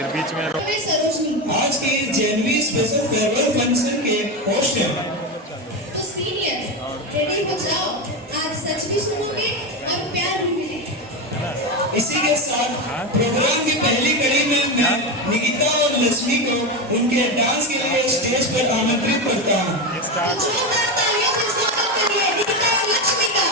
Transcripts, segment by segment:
फिर बीच में आज के इस जेनवी स्पेशल फेयरवेल फंक्शन के होस्ट हैं। तो सीनियर्स रेडी हो जाओ, आज सच भी सुनोगे और प्यार भी मिलेगा। इसी के साथ प्रोग्राम की पहली कड़ी में मैं निकिता और लक्ष्मी को उनके डांस के लिए स्टेज पर आमंत्रित करता हूँ। तो जोरदार तालियों से स्वागत करिए निकिता और लक्ष्मी का।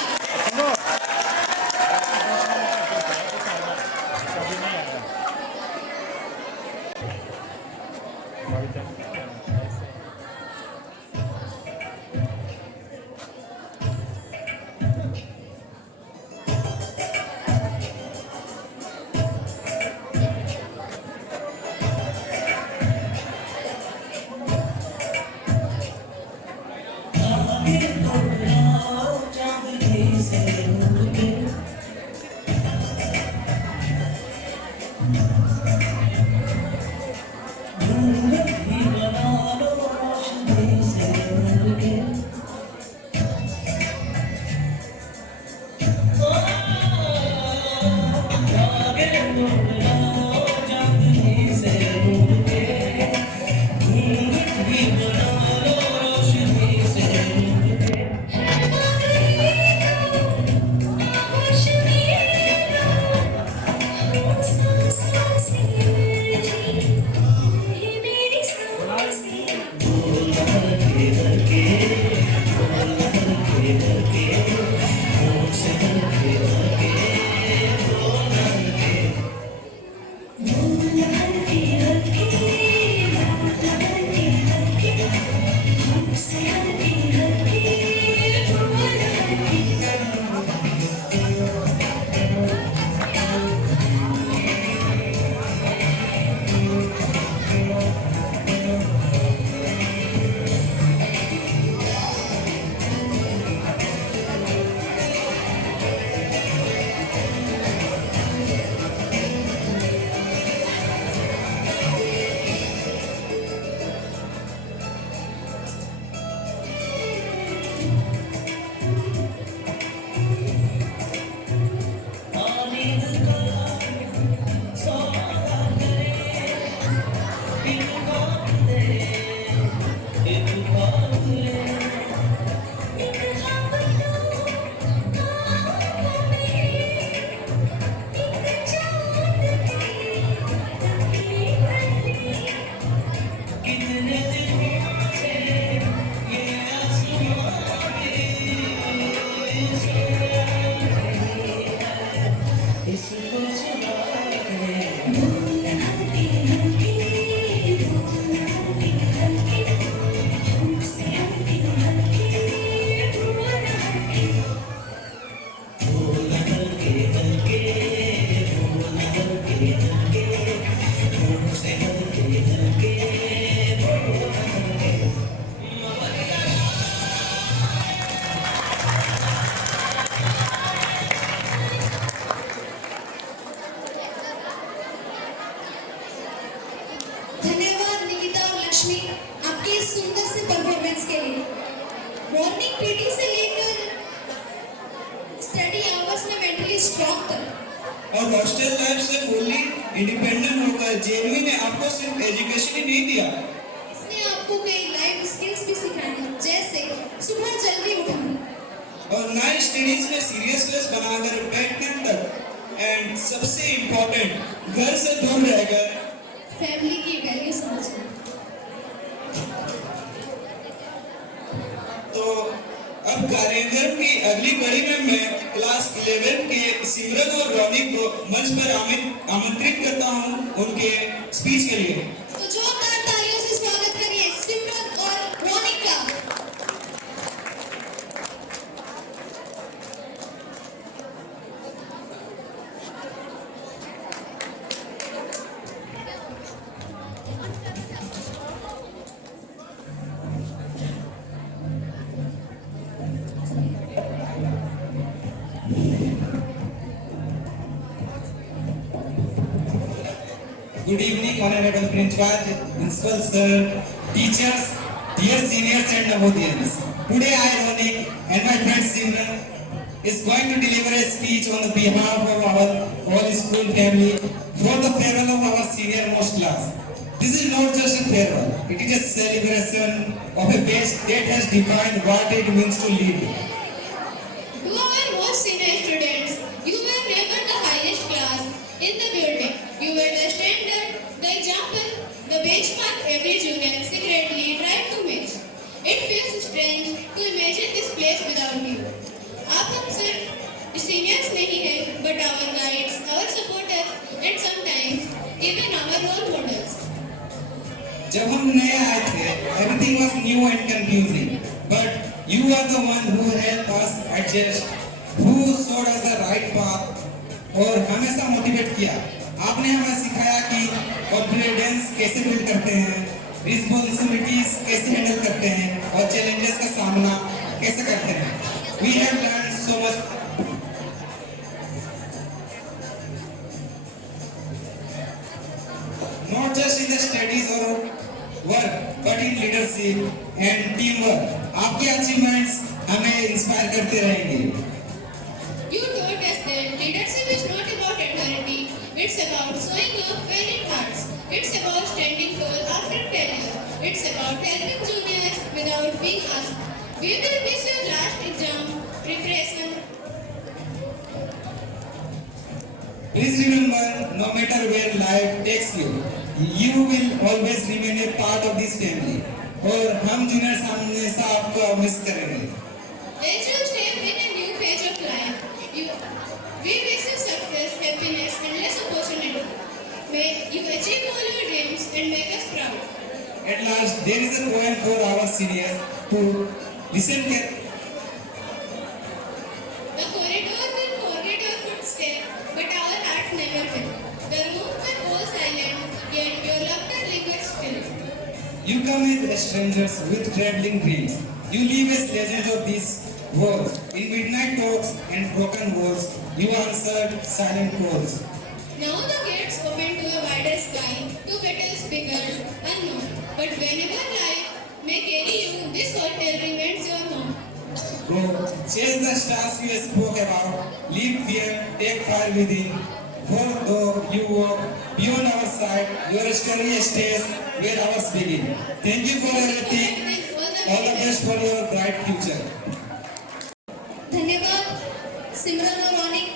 धन्यवाद निकिता और लक्ष्मी आपके इस सुंदर से परफॉर्मेंस के लिए। मॉर्निंग पीटी से लेकर स्टडी आवर्स में मेंटली स्ट्रॉन्ग तक और हॉस्टल लाइफ से फुल्ली इंडिपेंडेंट होकर जेनवी ने आपको सिर्फ एजुकेशन ही नहीं दिया, इसने आपको कई लाइफ स्किल्स भी सिखाई, जैसे सुबह जल्दी उठना और नए स्टडीज में सीरियसनेस बनाकर बैठने तक, एंड सबसे इम्पोर्टेंट घर से दूर रहकर फैमिली की वैल्यू समझना। तो अब कार्यक्रम की अगली कड़ी में मैं क्लास 11 के सिमरन और रौनिक को मंच पर आमंत्रित करता हूं उनके स्पीच के लिए। तो जोरदार तालियों से स्वागत करिए सिमरन और रौनिक का। Good evening, honorable principal sir, teachers, dear seniors and Navodiyans. Today I, Ronik, and my friend Simran is going to deliver a speech on the behalf of our whole school family for the farewell of our senior most class. It is a celebration of a batch that has defined what it means to lead. To our most senior students, you were never the highest class in the building. You were the standard, the example, the benchmark every junior secretly tried to match. It feels strange to imagine this place without you. आप हम सिर्फ seniors नहीं हैं, but our guides, our supporters, and sometimes even our role models. जब हम नए आए थे, everything was new and confusing. But you are the one who helped us adjust, who showed us the right path, और हमेशा motivate किया. आपने हमें सिखाया कि कॉन्फिडेंस कैसे बिल्ड करते हैं, रिस्पॉन्सिबिलिटीज कैसे हैंडल करते हैं, और चैलेंजेस का सामना कैसे करते हैं. We have learned so much. Not just in the studies or work, but in leadership and teamwork. आपके achievements हमें इंस्पायर करते रहेंगे. You told us that leadership is not about authority, it's about showing up when it hurts. It's about standing tall after failure. It's about helping juniors without being asked. We will miss your last exam preparation. Please remember, no matter where life takes you, you will always remain a part of this family. और हम juniors हमेशा आपको miss करेंगे. As you step in a new phase of life, we wish you success, happiness, and less opportunity. May you achieve all your dreams and make us proud. At last, there is a poem for our seniors to listen carefully. The corridor will forget our footsteps, but our hearts never will. The rooms are all silent, yet your laughter lingers still. You come as strangers with traveling dreams. You live as legends of these walls. In midnight talks and broken walls, you answered silent calls. Now the gates open to a wider sky, to battles bigger, unknown. But whenever life may carry you, this hotel remains your home. Go, chase the stars you spoke about. Leave fear, take fire within. For though you walk beyond our sight, your story stays where ours begin. Thank you for everything. All the best for your bright future. धन्यवाद सिमरन और रौनिक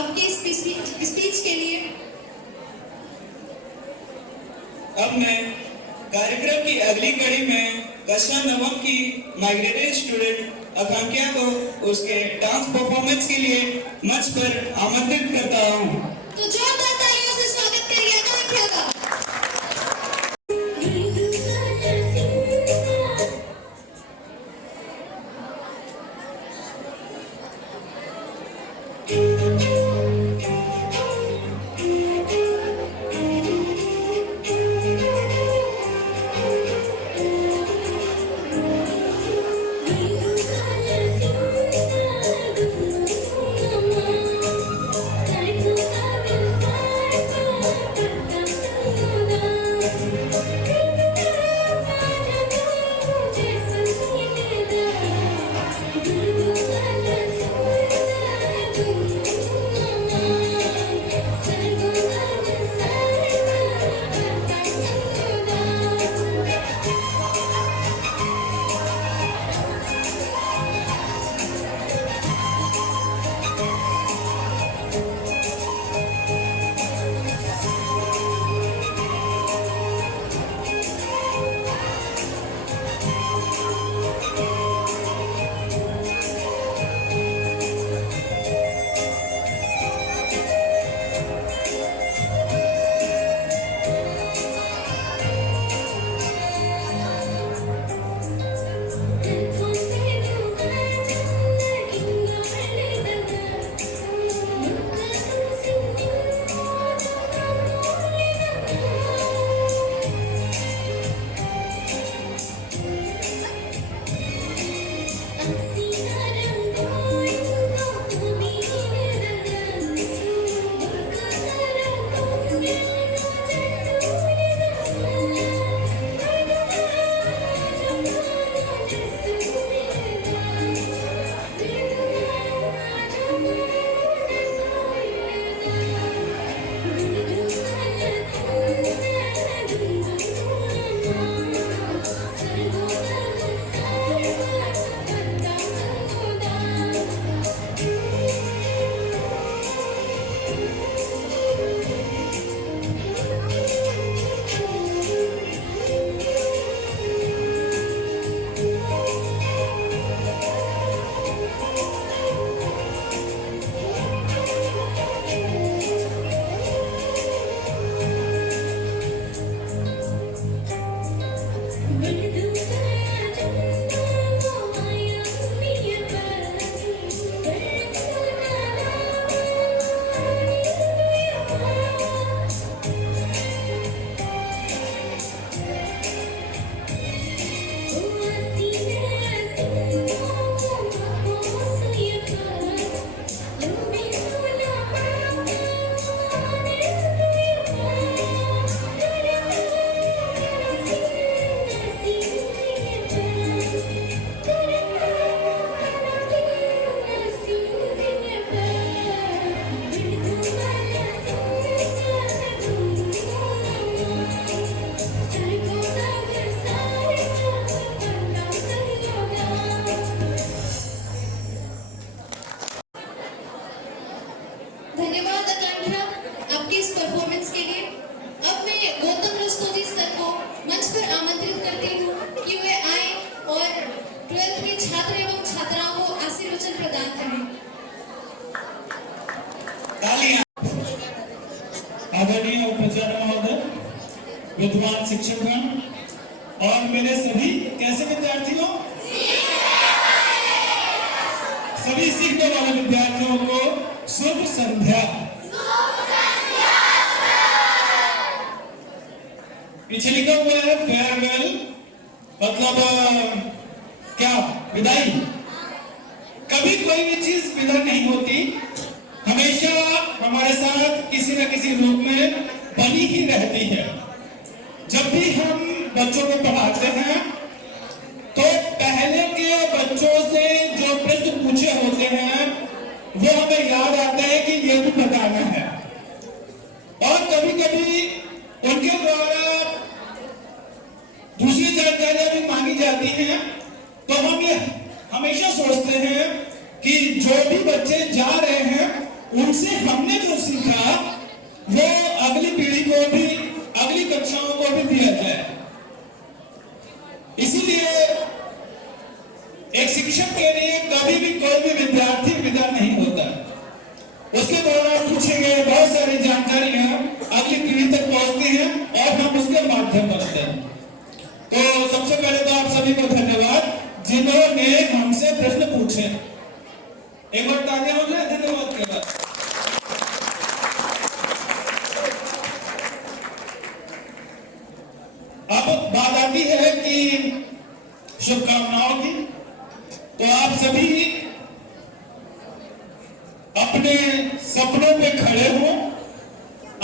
आपके speech के लिए. अब मैं कार्यक्रम की अगली कड़ी में कक्षा नवम की माइग्रेटेड स्टूडेंट आकांक्षा को उसके डांस परफॉर्मेंस के लिए मंच पर आमंत्रित करता हूँ. तो जोरदार तालियों से स्वागत करिए आकांक्षा का. Thank you. धन्यवाद आकांक्षा आपकी इस परफॉर्मेंस के लिए। अब मैं गौतम रस्तोगी सर को मंच पर आमंत्रित करती हूँ कि वे आए और 12th के छात्र एवं छात्राओं को आशीर्वचन प्रदान करें। तालियां। आदरणीय उपाचार्य महोदय, विद्वान शिक्षकगण और मेरे सभी कैसे विद्यार्थियों, सभी सीखने वाले विद्यार्थियों को शुभ संध्या। पीछे लिखा हुआ है फेयरवेल, मतलब क्या, विदाई। कभी कोई भी चीज विदा नहीं होती, हमेशा हमारे साथ किसी न किसी रूप में बनी ही रहती है। जब भी हम बच्चों को पढ़ाते हैं तो पहले के बच्चों से जो प्रश्न पूछे होते हैं वो हमें याद आता है कि ये भी बताना है, और कभी कभी उनके द्वारा दूसरी जानकारियां भी मांगी जाती हैं। तो हम ये हमेशा सोचते हैं कि जो भी बच्चे जा रहे हैं उनसे हमने जो सीखा वो अगली पीढ़ी को भी, अगली कक्षाओं को भी दिया जाए। इसीलिए एक शिक्षक के लिए कभी भी कोई भी विद्यार्थी विदा नहीं होता। उसके द्वारा पूछे गए बहुत सारी जानकारियां अगली पीढ़ी तक पहुंचती हैं और हम उसके माध्यम बनते हैं। तो सबसे पहले तो आप सभी को धन्यवाद जिन्होंने हमसे प्रश्न पूछे। एक बार तालियां हो जाए धन्यवाद के बाद। अब बात आती है कि शुभकामनाओं की। तो आप सभी अपने सपनों पे खड़े हो।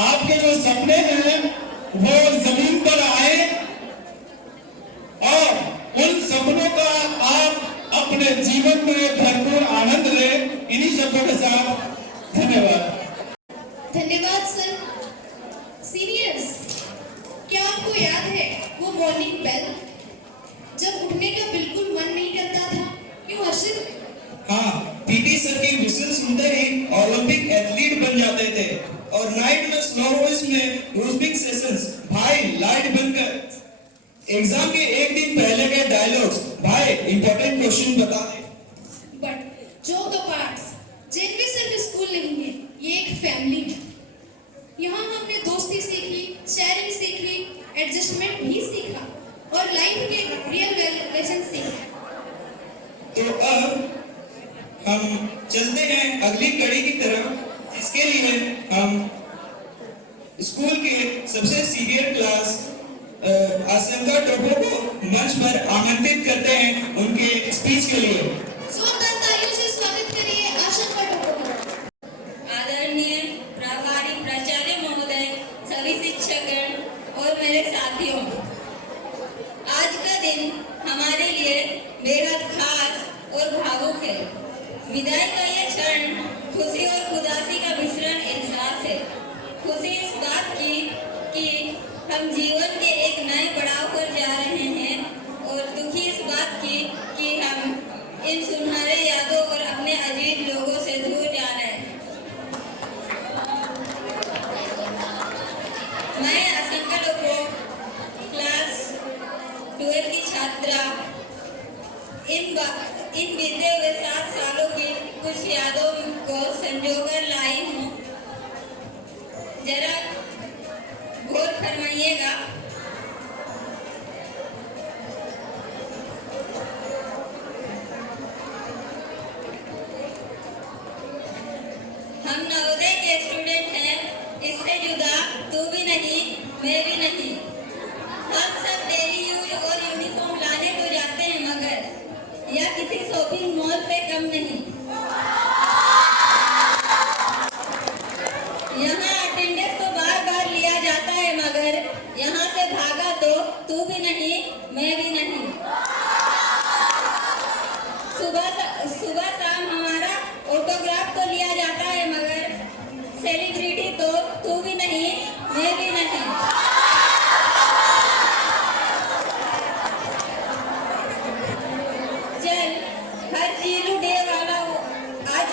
आपके जो सपने हैं वो जमीन पर आए और उन सपनों का आप अपने जीवन में भरपूर आनंद लें। इन्हीं शब्दों के साथ धन्यवाद। धन्यवाद सर। सीनियर्स, क्या आपको याद है वो मॉर्निंग बेल, जब उठने का बिल्कुल मन नहीं करता था? क्यों हर्षित? हाँ, पीटी सर की विजिल सुनते ही ओलंपिक एथलीट बन जाते थे, और नाइट में स्लो वॉइस में रूस्बिक सेशंस, भाई लाइट बंद कर। एग्जाम के एक दिन पहले के डायलॉग्स, भाई इंपॉर्टेंट क्वेश्चन बता दे। बट जोक अपार्ट्स, जेनवी सिर्फ स्कूल नहीं है, ये एक फैमिली है। यहाँ हमने दोस्ती सीखी, शेयरिंग सीखी, एडजस्टमेंट भी सीखा और लाइफ के रियल लेसन सीखे। तो अब हम चलते हैं अगली कड़ी की तरफ, जिसके लिए हम स्कूल के सबसे सीनियर क्लास आशंका टोपो को मंच पर आमंत्रित करते हैं उनके स्पीच के लिए। जोरदार तालियों से स्वागत करिए आशंका टोपो को। आदरणीय प्रभारी प्राचार्य महोदय, सभी शिक्षकगण और मेरे साथियों, आज का दिन हमारे लिए बेहद खास और भावुक है। विदाई का यह क्षण खुशी और उदासी का मिश्रण एहसास है। खुशी इस बात की कि हम जीवन के एक नए पड़ाव पर जा रहे हैं, और दुखी इस बात की कि हम इन सुनहरे यादों और अपने अजीज लोगों से दूर जा रहे हैं। मैं आशंका टोपो क्लास 12 की छात्रा इन बीते हुए 7 सालों की कुछ यादों को संजोकर लाई हूँ। जरा गौर फरमाइएगा। भी नहीं। हम सब डेली यूज और यूनिफॉर्म लाने तो जाते हैं मगर यह किसी शॉपिंग मॉल से कम नहीं। यहाँ अटेंडेंस तो बार बार लिया जाता है मगर यहाँ से भागा तो तू भी नहीं, मैं भी नहीं। सुबह शाम हमारा ऑटोग्राफ तो लिया जाता है मगर सेलिब्रिटी तो तू भी नहीं, मैं भी नहीं। चल हर जीलू डे वाला आज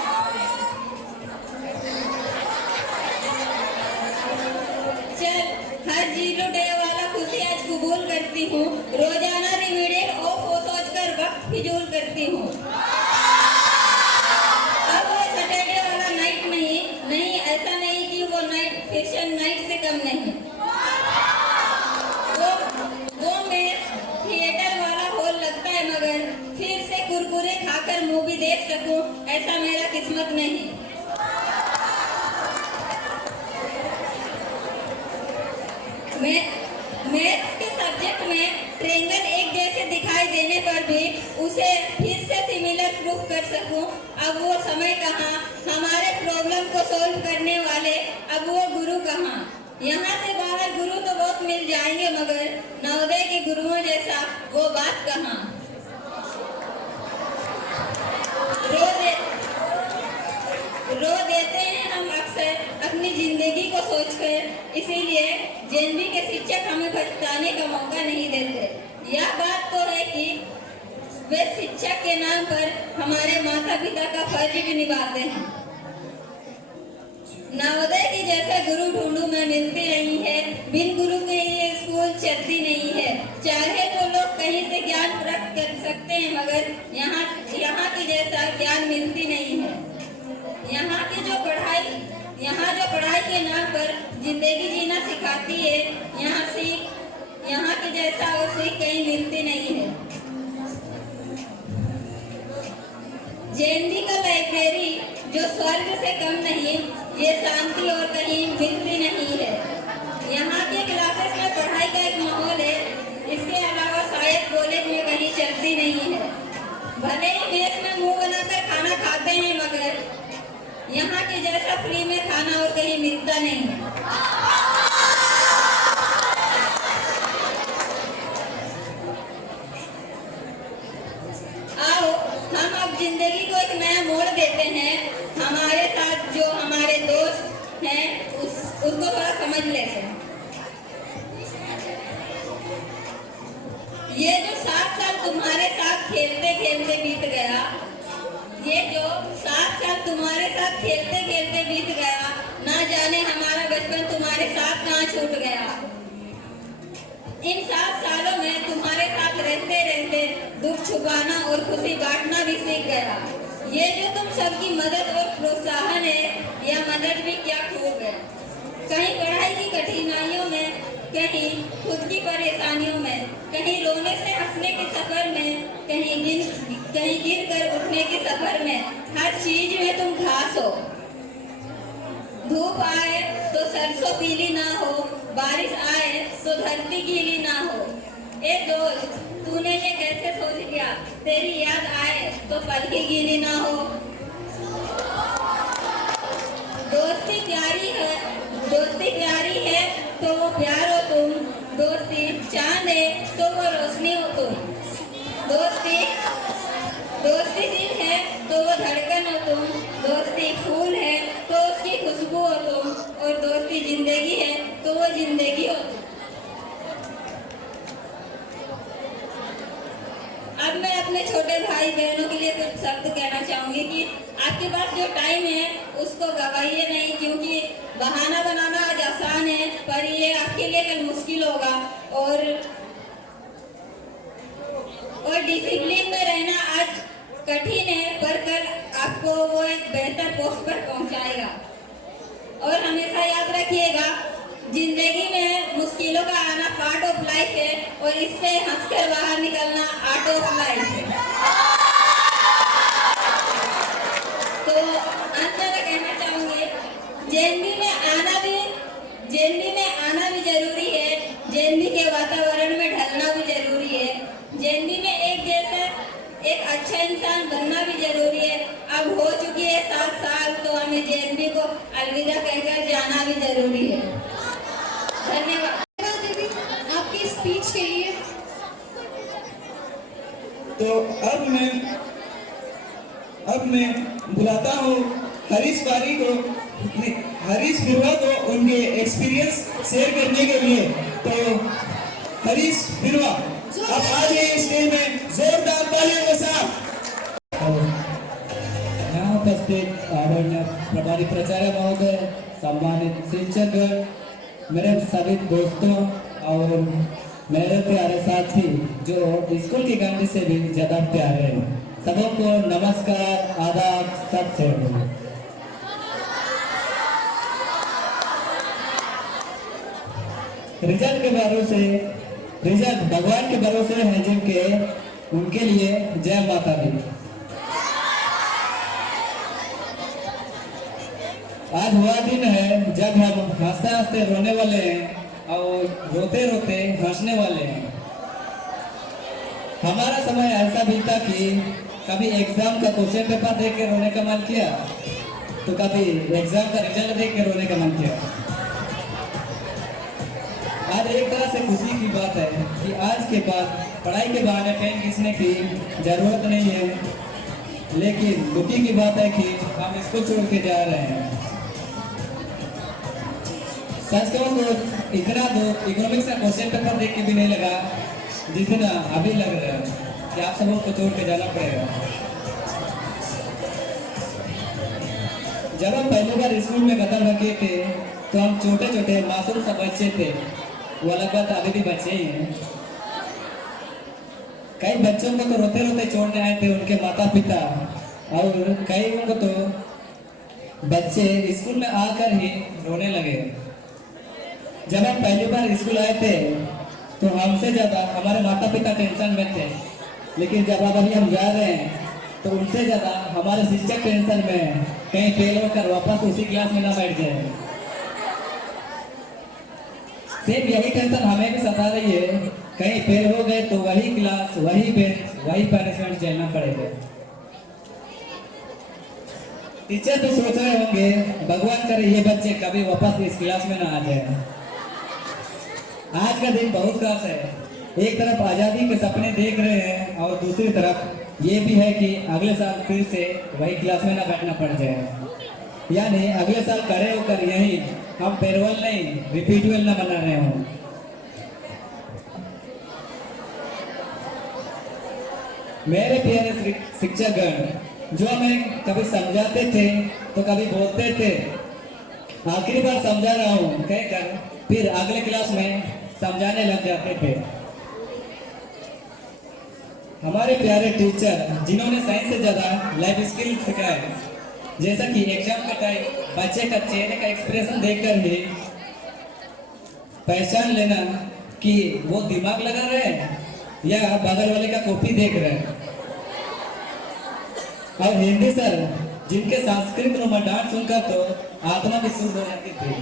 चल हर जीरो डे वाला खुशी आज कबूल करती हूँ। रोजाना रिमीडियल ऑफ हो सोचकर वक्त फिजूल करती हूँ। अब वो सैटरडे वाला नाइट नहीं ऐसा नहीं कि वो नाइट फिक्शन नाइट से कम नहीं। वो में थिएटर वाला हॉल लगता है मगर फिर से कुरकुरे खाकर मूवी देख सकूं ऐसा मेरा किस्मत नहीं। मैथ्स के सब्जेक्ट में ट्रायंगल एक जैसे दिखाई देने पर भी उसे फिर से सिमिलर प्रूफ कर सकूं। अब वो समय कहाँ, हमारे प्रॉब्लम को सॉल्व करने वाले अब वो गुरु कहाँ। यहाँ से बाहर गुरु तो बहुत मिल जाएंगे मगर नवोदय के गुरुओं जैसा वो बात कहाँ। रो देते हैं हम अक्सर अपनी जिंदगी को सोचकर, इसीलिए जेएनवी के शिक्षक हमें पछताने का मौका नहीं देते। यह बात तो है कि वे शिक्षक के नाम पर हमारे माता पिता का फर्ज भी निभाते हैं। नवोदय की जैसा गुरु ढूंढूं मैं मिलती नहीं है, बिन गुरु के ये स्कूल चलती नहीं है। चाहे तो लोग कहीं से ज्ञान प्राप्त कर सकते हैं मगर यहाँ की जैसा ज्ञान मिलती नहीं है। यहाँ जो पढ़ाई के नाम पर जिंदगी जीना सिखाती है, यहाँ के जैसा और सीख कहीं मिलती नहीं है। जेएनवी का लाइब्रेरी जो स्वर्ग से कम नहीं, ये शांति और कहीं मिलती नहीं है। यहाँ के क्लासेस में पढ़ाई का एक माहौल है, इसके अलावा शायद कॉलेज में कहीं चलती नहीं है। भले ही मेस में मुंह बनाकर खाना खाते हैं मगर यहाँ के जैसा फ्री में खाना और कहीं मिलता नहीं है। आओ हम अब जिंदगी को एक नया मोड़ देते हैं। हमारे साथ जो हमारे दोस्त हैं उसको थोड़ा समझ लेते हैं। ये जो 7 साल तुम्हारे साथ खेलते खेलते बीत गया, ये जो 7 साल तुम्हारे साथ खेलते खेलते बीत गया, ना जाने हमारा बचपन तुम्हारे साथ कहाँ छूट गया। इन 7 सालों में तुम्हारे साथ रहते रहते दुख छुपाना और खुशी बांटना भी सीख गया। ये जो तुम सबकी मदद और प्रोत्साहन है, यह मदद भी क्या खो गया। कहीं पढ़ाई की कठिनाइयों में, कहीं खुद की परेशानियों में, कहीं रोने से हंसने के सफर में, कहीं गिर कर उठने के सफर में, हर चीज में तुम खास हो। धूप आए तो सरसों पीली ना हो, बारिश आए तो धरती गीली ना हो। ए दोस्त, तूने ये कैसे सोच लिया, तेरी याद आए तो पलकी गीली ना हो। दोस्ती प्यारी है तो वो प्यार हो तुम। दोस्ती चांद है तो वो रोशनी हो तुम। दोस्ती दिल है तो वो धड़कन हो तुम। दोस्ती फूल है तो उसकी खुशबू हो तुम। और दोस्ती जिंदगी है तो वो जिंदगी हो तुम। अब मैं अपने छोटे भाई बहनों के लिए कुछ शब्द कहना चाहूंगी कि आपके पास जो टाइम है उसको गवाइए नहीं, क्योंकि बहाना बनाना आज आसान है पर ये आपके लिए कल मुश्किल होगा। और डिसिप्लिन में रहना आज कठिन है पर कल आपको वो एक बेहतर पोस्ट पर पहुंचाएगा। और हमेशा याद रखिएगा, जिंदगी में मुश्किलों का आना पार्ट ऑफ लाइफ है और इससे हंसकर बाहर निकलना आर्ट ऑफ लाइफ है। तो अंत में मैं कहना चाहूंगी, जेएनवी में आना भी जरूरी है अच्छा इंसान बनना भी जरूरी है। अब हो चुकी है 7 साल, तो हमें जेएनबी को अलविदा कहकर जाना भी जरूरी है। धन्यवाद। धन्यवाद दीदी आपकी स्पीच के लिए। तो अब मैं बुलाता हूँ हरीश पारी को, हरीश बिरवा को उनके एक्सपीरियंस शेयर करने के लिए। तो हरीश बिरवा आप आ जाइए स्टेज में, जोरदार तालियों के साथ। यहाँ उपस्थित आदरणीय प्रभारी प्राचार्य महोदय, सम्मानित शिक्षकगण, मेरे सभी दोस्तों और मेरे प्यारे साथी जो स्कूल की घंटी से भी ज्यादा प्यारे हैं, सबको नमस्कार, आदाब, सब से रिजल्ट के भरोसे, रिजल्ट भगवान के भरोसे है जिनके, उनके लिए जय माता दी। आज हुआ दिन है जब हम हंसते हंसते रोने वाले हैं और रोते रोते हंसने वाले हैं। हमारा समय ऐसा बीता कि कभी एग्जाम का क्वेश्चन पेपर देख के रोने का मन किया, तो कभी एग्जाम का रिजल्ट देख के रोने का मन किया। आज एक तरह से खुशी की बात है कि आज के बाद पढ़ाई के बहाने पेन खींचने की जरूरत नहीं है, लेकिन दुखी की बात है कि हम इसको छोड़ के जा रहे हैं। सच कहूं तो इतना तो इकोनॉमिक्स का क्वेश्चन पेपर देख के भी नहीं लगा जितना अभी लग रहा है कि आप सबको को छोड़ के जाना पड़ेगा। जब हम पहली बार स्कूल में कदम रखे थे तो हम छोटे छोटे मासूम सा बच्चे थे, वो अलग बात अभी भी बच्चे ही हैं। कई बच्चों को तो रोते रोते छोड़ने आए थे उनके माता पिता, और कई को तो बच्चे स्कूल में आकर ही रोने लगे। जब हम पहली बार स्कूल आए थे तो हमसे ज्यादा हमारे माता पिता टेंशन में थे, लेकिन जब अब अभी हम जा रहे हैं तो उनसे ज्यादा हमारे शिक्षक टेंशन में, कहीं फेल होकर वापस उसी क्लास में ना बैठ जाए। सेम यही टेंशन हमें भी सता रही है, कहीं फेल हो गए तो वही क्लास, वही बेंच, वही पनिशमेंट झेलना पड़ेगा। टीचर भी सोच रहे होंगे भगवान करे ये बच्चे कभी वापस इस क्लास में ना आ जाए। आज का दिन बहुत खास है, एक तरफ आजादी के सपने देख रहे हैं और दूसरी तरफ ये भी है कि अगले साल फिर से वही क्लास में ना बैठना पड़ जाए, यानी अगले साल खड़े होकर यही हम फेयरवेल नहीं रिपीटवेल ना बना रहे हों। मेरे प्यारे शिक्षकगण जो हमें कभी समझाते थे तो कभी बोलते थे आखिरी बार समझा रहा हूँ कहकर फिर अगले क्लास में समझाने लग जाते थे। हमारे प्यारे टीचर जिन्होंने साइंस से ज्यादा लाइफ स्किल सिखाए, जैसा कि एग्जाम का टाइम बच्चे का चेहरे का एक्सप्रेशन देखकर ही पहचान लेना कि वो दिमाग लगा रहे हैं या बगल वाले का कॉपी देख रहे हैं। और हिंदी सर जिनके संस्कृत नुमा डांट सुनकर तो आत्मा भी शुद्ध हो जाती थी।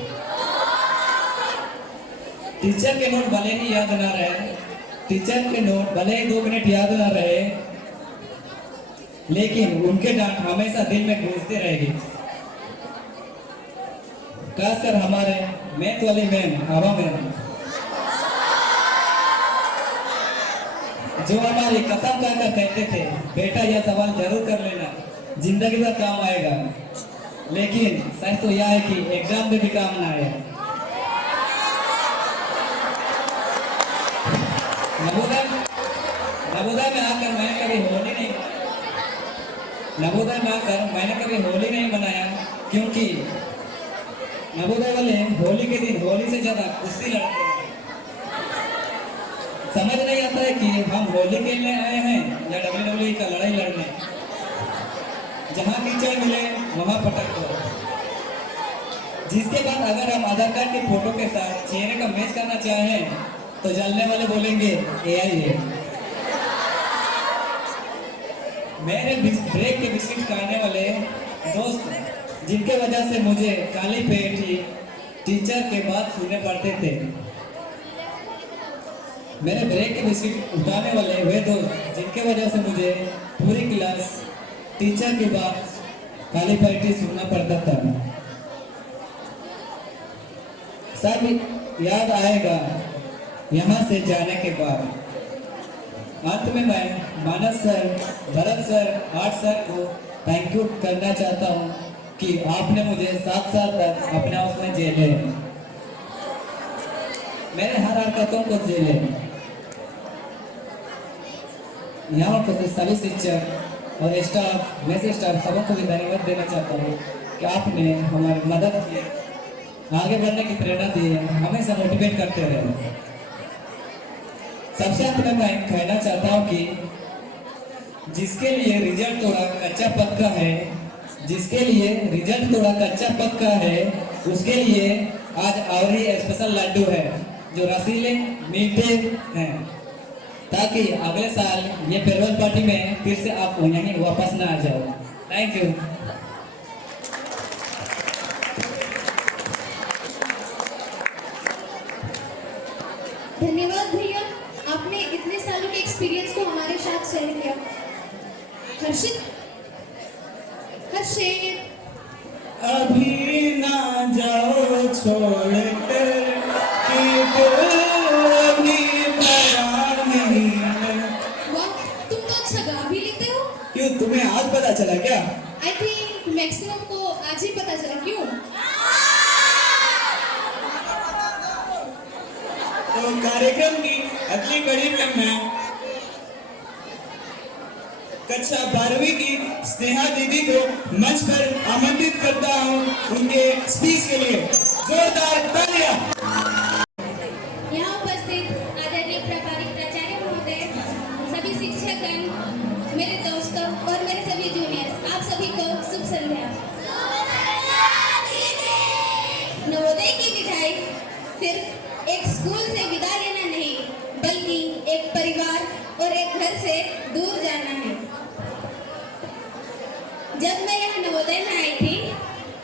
टीचर के नोट भले ही याद ना रहे, टीचर के नोट भले ही 2 मिनट याद ना रहे, लेकिन उनके डांट हमेशा दिल में गूंजती रहेगी। खासकर हमारे मैथ वाली मैम आभा मैम, जो हमारी कसम खाकर कहते थे बेटा यह सवाल जरूर कर लेना, जिंदगी भर काम आएगा। लेकिन सच तो यह है कि एग्जाम में भी काम ना आया। नवोदय में आकर मैंने कभी होली नहीं नवोदय में आकर मैंने कभी होली नहीं मनाया, क्योंकि नवोदय वाले होली के दिन होली से ज्यादा कुश्ती लड़ते हैं। समझ नहीं आता है कि हम होली खेलने आए हैं या WWE का लड़ाई लड़ने। जहाँ कीचड़ मिले वहाँ पटक दो। जिसके बाद अगर हम आधार कार्ड की फोटो के साथ चेहरे का मैच करना चाहें तो जलने वाले बोलेंगे AI है। मेरे ब्रेक के बिस्किट खाने वाले दोस्त जिनके वजह से मुझे काली पेट ही टीचर के बात सुनने पड़ते थे, मेरे ब्रेक के बिस्किट उठाने वाले वे दोस्त जिनके वजह से मुझे पूरी क्लास टीचर के बाद खाली बैठी सुनना पड़ता था। सब याद आएगा यहाँ से जाने के बाद। अंत में मैं Manas sir, Bharat sir, art sir को थैंक यू करना चाहता हूँ कि आपने मुझे 7 साल तक अपने हाउस में झेले, मेरे हर हरकतों को झेले। यहाँ पर सभी शिक्षक और स्टाफ, वैसे स्टाफ सबों को भी धन्यवाद देना चाहता हूँ कि आपने हमारी मदद की, आगे बढ़ने की प्रेरणा दी, हमेशा मोटिवेट करते रहे। सबसे अंत में मैं कहना चाहता हूँ कि जिसके लिए रिजल्ट थोड़ा कच्चा पक्का है, जिसके लिए रिजल्ट थोड़ा कच्चा पक्का है, उसके लिए आज और ही स्पेशल लड्डू है जो रसीले मीठे हैं, ताकि अगले साल ये फेयरवेल पार्टी में फिर से आप यहीं वापस ना आ जाओ। Thank you. धन्यवाद भैया, आपने इतने सालों के एक्सपीरियंस को हमारे साथ शेयर किया। हर्षित, अभी ना जाओ छोड़कर कि दिल अभी भरा नहीं है। वाह, तुम तो अच्छा गा भी लेते हो। क्यों, तुम्हें आज पता चला क्या? आई थिंक मैक्सिमम को आज ही पता चला। क्यों? तो कार्यक्रम की अगली कड़ी में मैं कक्षा 12वीं की स्नेहा दीदी को मंच पर आमंत्रित करता हूं उनके स्पीच के लिए। जोरदार तालियां। यहाँ उपस्थित आदरणीय प्रभारी प्राचार्य महोदय, सभी शिक्षकगण, मेरे दोस्तों और मेरे सभी जूनियर्स, आप सभी को शुभ संध्या। नवोदय की विदाई सिर्फ एक स्कूल से विदा लेना नहीं, बल्कि एक परिवार और एक घर से दूर जाना है। जब मैं यहाँ नवोदय में आई थी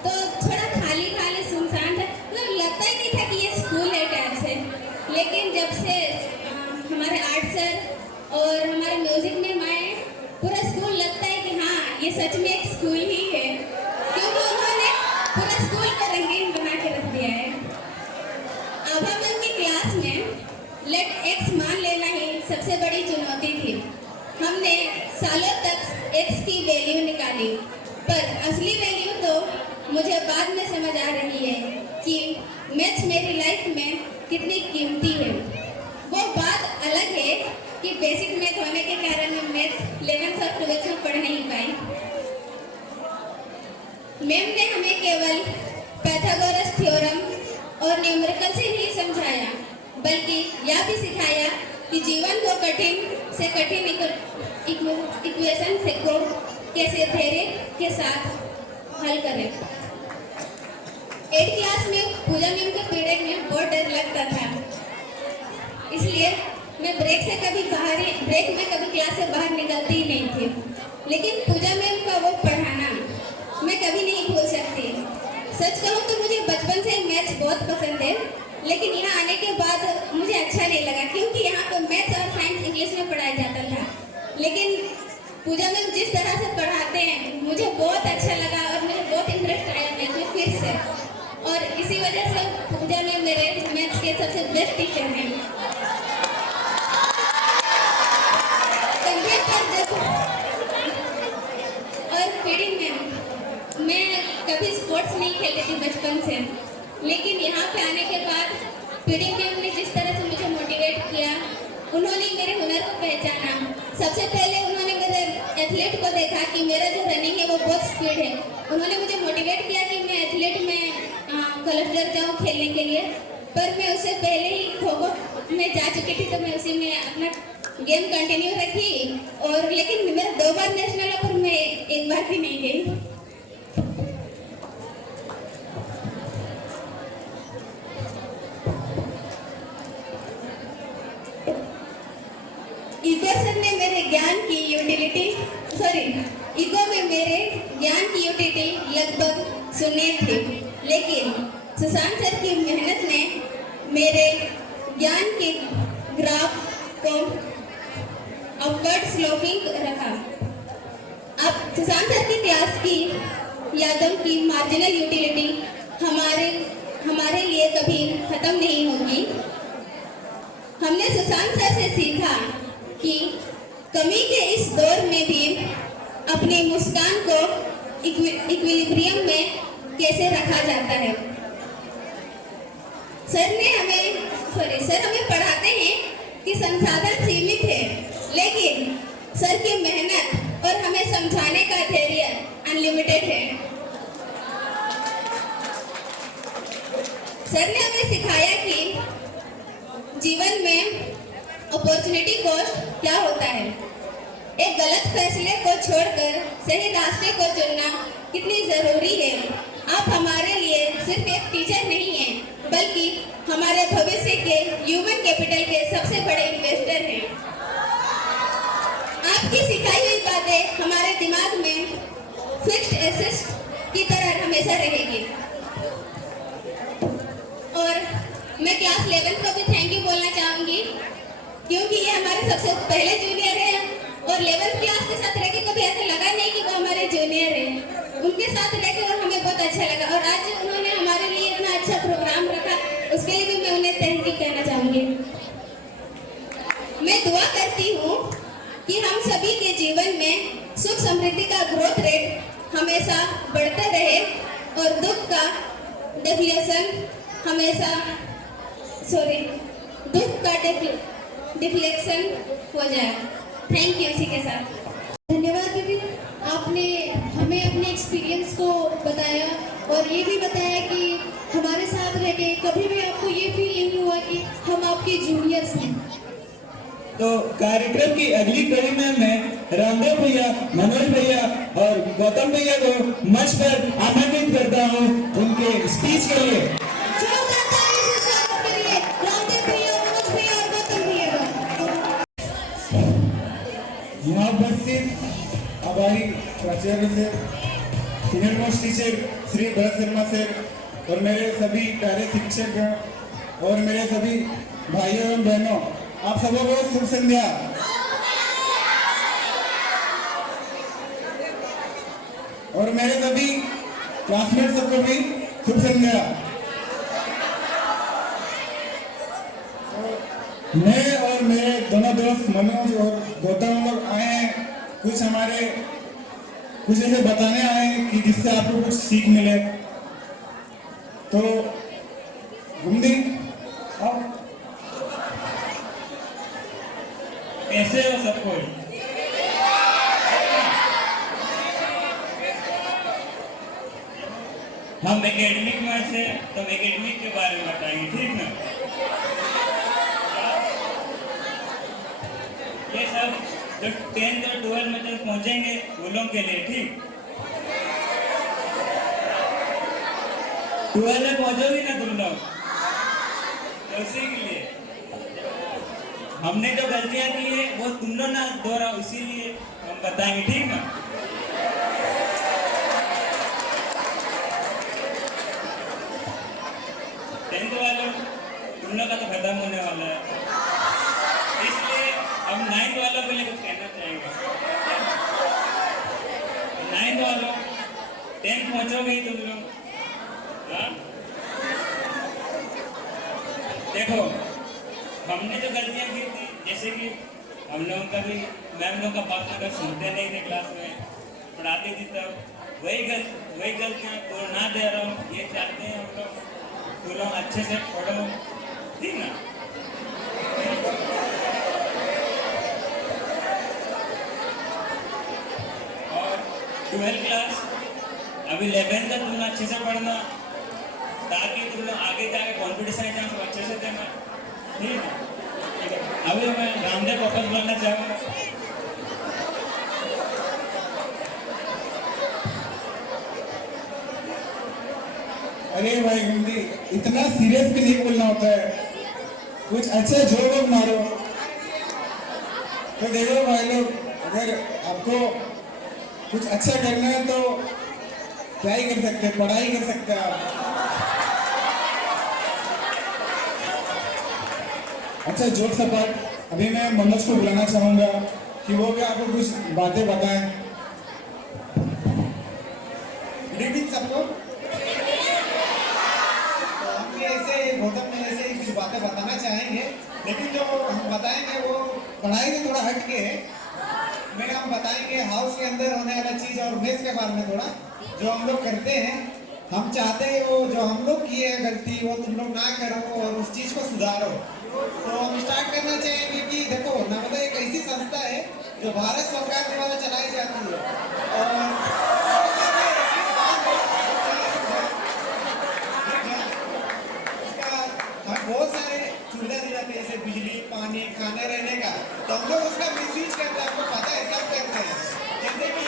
तो थोड़ा खाली खाली सुनसान था, मतलब लगता ही नहीं था कि ये स्कूल है टाइप से। लेकिन जब से हमारे आर्ट सर और हमारे म्यूजिक में आए, पूरा स्कूल लगता है कि हाँ, ये सच में एक स्कूल ही है, क्योंकि उन्होंने पूरा स्कूल को रंगीन बना के रख दिया है। अब हम की क्लास में लेट एक्स मान लेना ही सबसे बड़ी चुनौती थी। हमने सालों तक एक्स की वैल्यू निकाली, पर असली वैल्यू तो मुझे बाद में समझ आ रही है कि मैथ्स मेरी लाइफ में कितनी कीमती है। वो बात अलग है कि बेसिक मैथ होने के कारण मैं मैथ्स 11th और 12th में पढ़ नहीं पाई। मैम ने हमें केवल पाइथागोरस थ्योरम और न्यूमेरिकल से ही समझाया, बल्कि यह भी सिखाया कि जीवन को कठिन से कठिन इक्वेशन से को कैसे धैर्य के साथ हल करें। 8th क्लास में पूजा मैम के पीरियड में बहुत डर लगता था, इसलिए मैं ब्रेक में कभी क्लास से बाहर निकलती ही नहीं थी। लेकिन पूजा मैम का वो पढ़ाना मैं कभी नहीं भूल सकती। सच कहूँ तो मुझे बचपन से मैथ्स बहुत पसंद है, लेकिन यहाँ आने के बाद मुझे अच्छा नहीं लगा, क्योंकि यहाँ पर मैथ्स और साइंस इंग्लिश में पढ़ाया जाता था। लेकिन पूजा मैम जिस तरह से पढ़ाते हैं मुझे बहुत अच्छा लगा और मुझे बहुत इंटरेस्ट आया मैथ में फिर से, और इसी वजह से पूजा मैम मेरे मैथ्स के सबसे बेस्ट टीचर हैं। और पीडी मैम, मैं कभी स्पोर्ट्स नहीं खेलती थी बचपन से, लेकिन यहाँ पे आने के बाद पीडी मैम ने जिस तरह से मुझे मोटिवेट किया, उन्होंने मेरे हुनर को पहचाना। सबसे पहले उन्होंने मेरे एथलीट को देखा कि मेरा जो रनिंग है वो बहुत स्पीड है। उन्होंने मुझे मोटिवेट किया कि मैं एथलीट में कलेक्टर जाऊँ खेलने के लिए, पर मैं उससे पहले ही खो खो में जा चुकी थी, तो मैं उसी में अपना गेम कंटिन्यू रखी। और लेकिन मेरा 2 बार नेशनल है, पर मैं 1 बार भी नहीं गई। ईगो में मेरे ज्ञान की यूटिलिटी लगभग शून्य थी, लेकिन सुशांत सर की मेहनत ने मेरे ज्ञान के ग्राफ को अपवर्ड स्लोपिंग रखा। अब सुशांत सर की क्लास की यादों की मार्जिनल यूटिलिटी हमारे लिए कभी खत्म नहीं होगी। हमने सुशांत सर से सीखा कि कमी के इस दौर में भी अपनी मुस्कान को इक्विलिब्रियम में कैसे रखा जाता है। सर हमें पढ़ाते हैं कि संसाधन सीमित है, लेकिन सर की मेहनत और हमें समझाने का धैर्य अनलिमिटेड है। सर ने हमें सिखाया कि जीवन में अपॉर्चुनिटी कॉस्ट क्या होता है। एक गलत फैसले को छोड़कर सही रास्ते को चुनना कितनी जरूरी है। आप हमारे लिए सिर्फ एक टीचर नहीं हैं, बल्कि हमारे भविष्य के ह्यूमन कैपिटल के सबसे बड़े इन्वेस्टर हैं। आपकी सिखाई हुई बातें हमारे दिमाग में फिक्स्ड एसेट की तरह हमेशा रहेगी। और मैं क्लास 11 को भी थैंक यू बोलना चाहूंगी, क्योंकि ये हमारे सबसे पहले जूनियर है और 11th क्लास के साथ रहकर कभी ऐसा लगा नहीं कि वो हमारे जूनियर है। उनके साथ रहकर और हमें बहुत अच्छा लगा, और आज उन्होंने हमारे लिए इतना अच्छा प्रोग्राम रखा, उसके लिए भी मैं उन्हें थैंक यू कहना चाहूंगी। मैं दुआ करती हूँ कि हम सभी के जीवन में सुख समृद्धि का ग्रोथ रेट हमेशा बढ़ता रहे और दुख का डिफ्लेक्शन हो जाए। Thank you. इसी के साथ धन्यवाद दीदी, आपने हमें अपने एक्सपीरियंस को बताया और ये भी बताया कि हमारे साथ रह के कभी भी आपको ये फील नहीं हुआ कि हम आपके जूनियर्स हैं। तो कार्यक्रम की अगली कड़ी में मैं रामदेव भैया, मनोज भैया और गौतम भैया को मंच पर आमंत्रित करता हूँ उनके स्पीच के लिए। जोरदार ताली से स्वागत करिए रामदेव भैया, मनोज भैया और गौतम भैया का। यहाँ उपस्थित हमारी प्राचार्य से, senior most teacher Shri Bharat Sharma sir और मेरे सभी प्यारे शिक्षक और मेरे सभी भाइयों एवं बहनों, आप सबों को शुभ संध्या। और मेरे सभी क्लासमेट सबको भी शुभ संध्या। मैं और मेरे दोनों दोस्त मनोज और गौतम लोग आए हैं कुछ ऐसे बताने आए हैं कि जिससे आपको कुछ सीख मिले। तो गुमदी आओ। कैसे हो सब कोई? हम एकेडमिक में से तो एकेडमिक के बारे में बताएंगे, ठीक ना? ये सब जो 10th और 12th में जब पहुंचेंगे वो लोग के लिए, ठीक? 12th में पहुंचोगी ना तुम लोग, तो उसी के लिए हमने जो गलतियां की है वो तुम लोग ना दोहराओ, इसीलिए हम बताएंगे, ठीक ना? टेंथ वालों तुम लोग का तो खत्म होने वाला है, इसलिए हम 9th वालों के लिए कुछ कहना चाहेंगे। 9th वालों 10th पहुंचोगे ही तुम लोग। हाँ? देखो हमने जो गलतियां की थी, जैसे कि हम लोगों का भी मैम लोगों का बात अगर सुनते नहीं थे, क्लास में पढ़ाती थी, तब वही गलतियां दोहरा दे रहा हूँ। ये चाहते हैं हम लोग तुम लोग अच्छे से पढ़ो, ठीक ना? और 12th क्लास अभी 11th तक तुम लोग अच्छे से पढ़ना, ताकि तुम लोग आगे जाके कॉम्पिटिशन एग्जाम अच्छे से देना, ठीक है? अभी मैं रामदेव वापस बोलना चाहूँगा। अरे भाई हिंदी इतना सीरियस भी नहीं बोलना होता है, कुछ अच्छा जोर वोर मारो। तो देखो भाई लोग, अगर आपको कुछ अच्छा करना है तो क्या ही कर सकते हैं, पढ़ाई कर सकते हैं आप। अच्छा जोक सपाट, अभी मैं मनोज को बुलाना चाहूंगा कि वो भी आपको कुछ बातें बताएं। ग्रीटिंग सबको। तो हम भी ऐसे गौतम में ऐसे ही कुछ बातें बताना चाहेंगे, लेकिन जो हम बताएंगे वो पढ़ाई से थोड़ा हट के है। में हम बताएंगे हाउस के अंदर होने वाला चीज़ और मेस के बारे में थोड़ा जो हम लोग करते हैं। हम चाहते हैं वो जो हम लोग किए हैं गलती वो तुम लोग ना करो और उस चीज़ को सुधारो। तो हम स्टार्ट करना चाहेंगे कि देखो नवोदय एक ऐसी संस्था है जो भारत सरकार द्वारा चलाई जाती है और बहुत सारे सुविधा दी जाती है जैसे बिजली, पानी, खाने रहने का। तो हम लोग उसका मिसयूज करते हैं, आपको पता है सब करते हैं। जैसे कि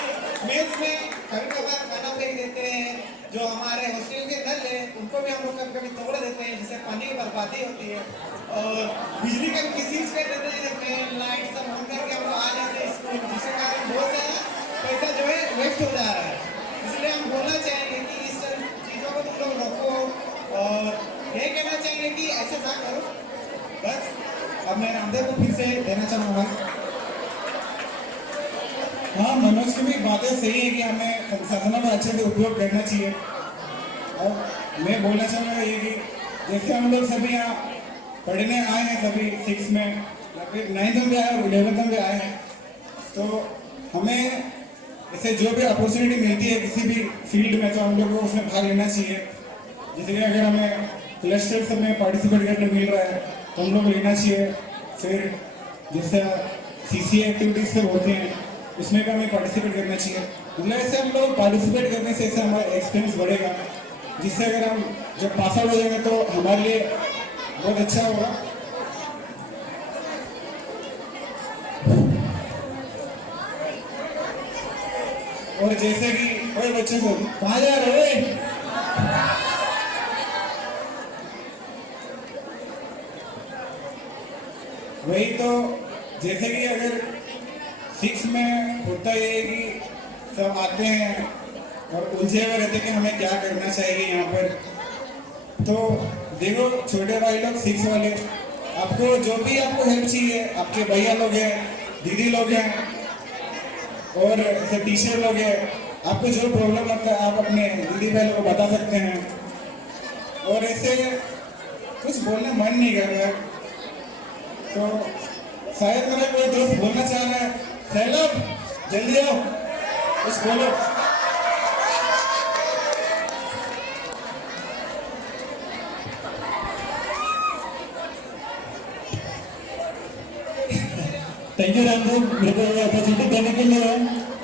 मेस में कभी कभार खाना फेंक देते हैं, जो हमारे हॉस्टल के नल है उनको भी हम लोग कभी कभी तोड़ देते हैं जिससे पानी की बर्बादी होती है। और बिजली का मिसयूज कर देते हैं, फैन लाइट सब ऑन करके हम लोग आ जाते हैं स्कूल, जिसके कारण बहुत सारा पैसा जो है वेस्ट हो जा रहा है। इसलिए हम बोलना चाहेंगे कि इस चीज़ों को तुम लोग रखो और ये कहना चाहेंगे कि ऐसा ना करो। बस अब मैं रामदेव को फिर से देना चाहूँगा। हाँ, मनोज की भी बातें सही है कि हमें संसाधनों का अच्छे से उपयोग करना चाहिए। और मैं बोलना चाहूँगा ये कि जैसे हम लोग सभी यहाँ पढ़ने आए हैं, सभी 6 में या फिर 9th में आए और 11th में आए हैं, तो हमें ऐसे जो भी अपॉर्चुनिटी मिलती है किसी भी फील्ड में तो हम लोग को उसमें भाग लेना चाहिए। जैसे कि अगर हमें क्लस्टर सब में पार्टिसिपेट करने मिल रहा है तो हम लोग लेना चाहिए। फिर जैसे CCA एक्टिविटीज़ सब होती हैं उसमें भी हमें पार्टिसिपेट करना चाहिए। मतलब ऐसे हम लोग पार्टिसिपेट करने से ऐसे हमारा एक्सपीरियंस बढ़ेगा, जिससे अगर हम जब पास आउट हो जाएंगे तो हमारे लिए बहुत अच्छा होगा। और जैसे कि ओए बच्चे को कहाँ जा रहे हो? वही तो जैसे कि अगर 6 में होता ये है कि सब आते हैं और उलझे हुए रहते कि हमें क्या करना चाहिए यहाँ पर। तो देखो छोटे भाई लोग 6 वाले, आपको जो भी आपको हेल्प चाहिए, आपके भैया लोग हैं, दीदी लोग हैं और ऐसे टीचर लोग हैं, आपको जो प्रॉब्लम लगता है आप अपने दीदी भाई लोग को बता सकते हैं। और ऐसे कुछ बोलने मन नहीं कर रहा है तो शायद मेरा कोई दोस्त बोलना चाह रहा है। सैलभ जल्दी आओ, कुछ बोलो। थैंक यू रामदेव मेरे को अपॉर्चुनिटी देने के लिए।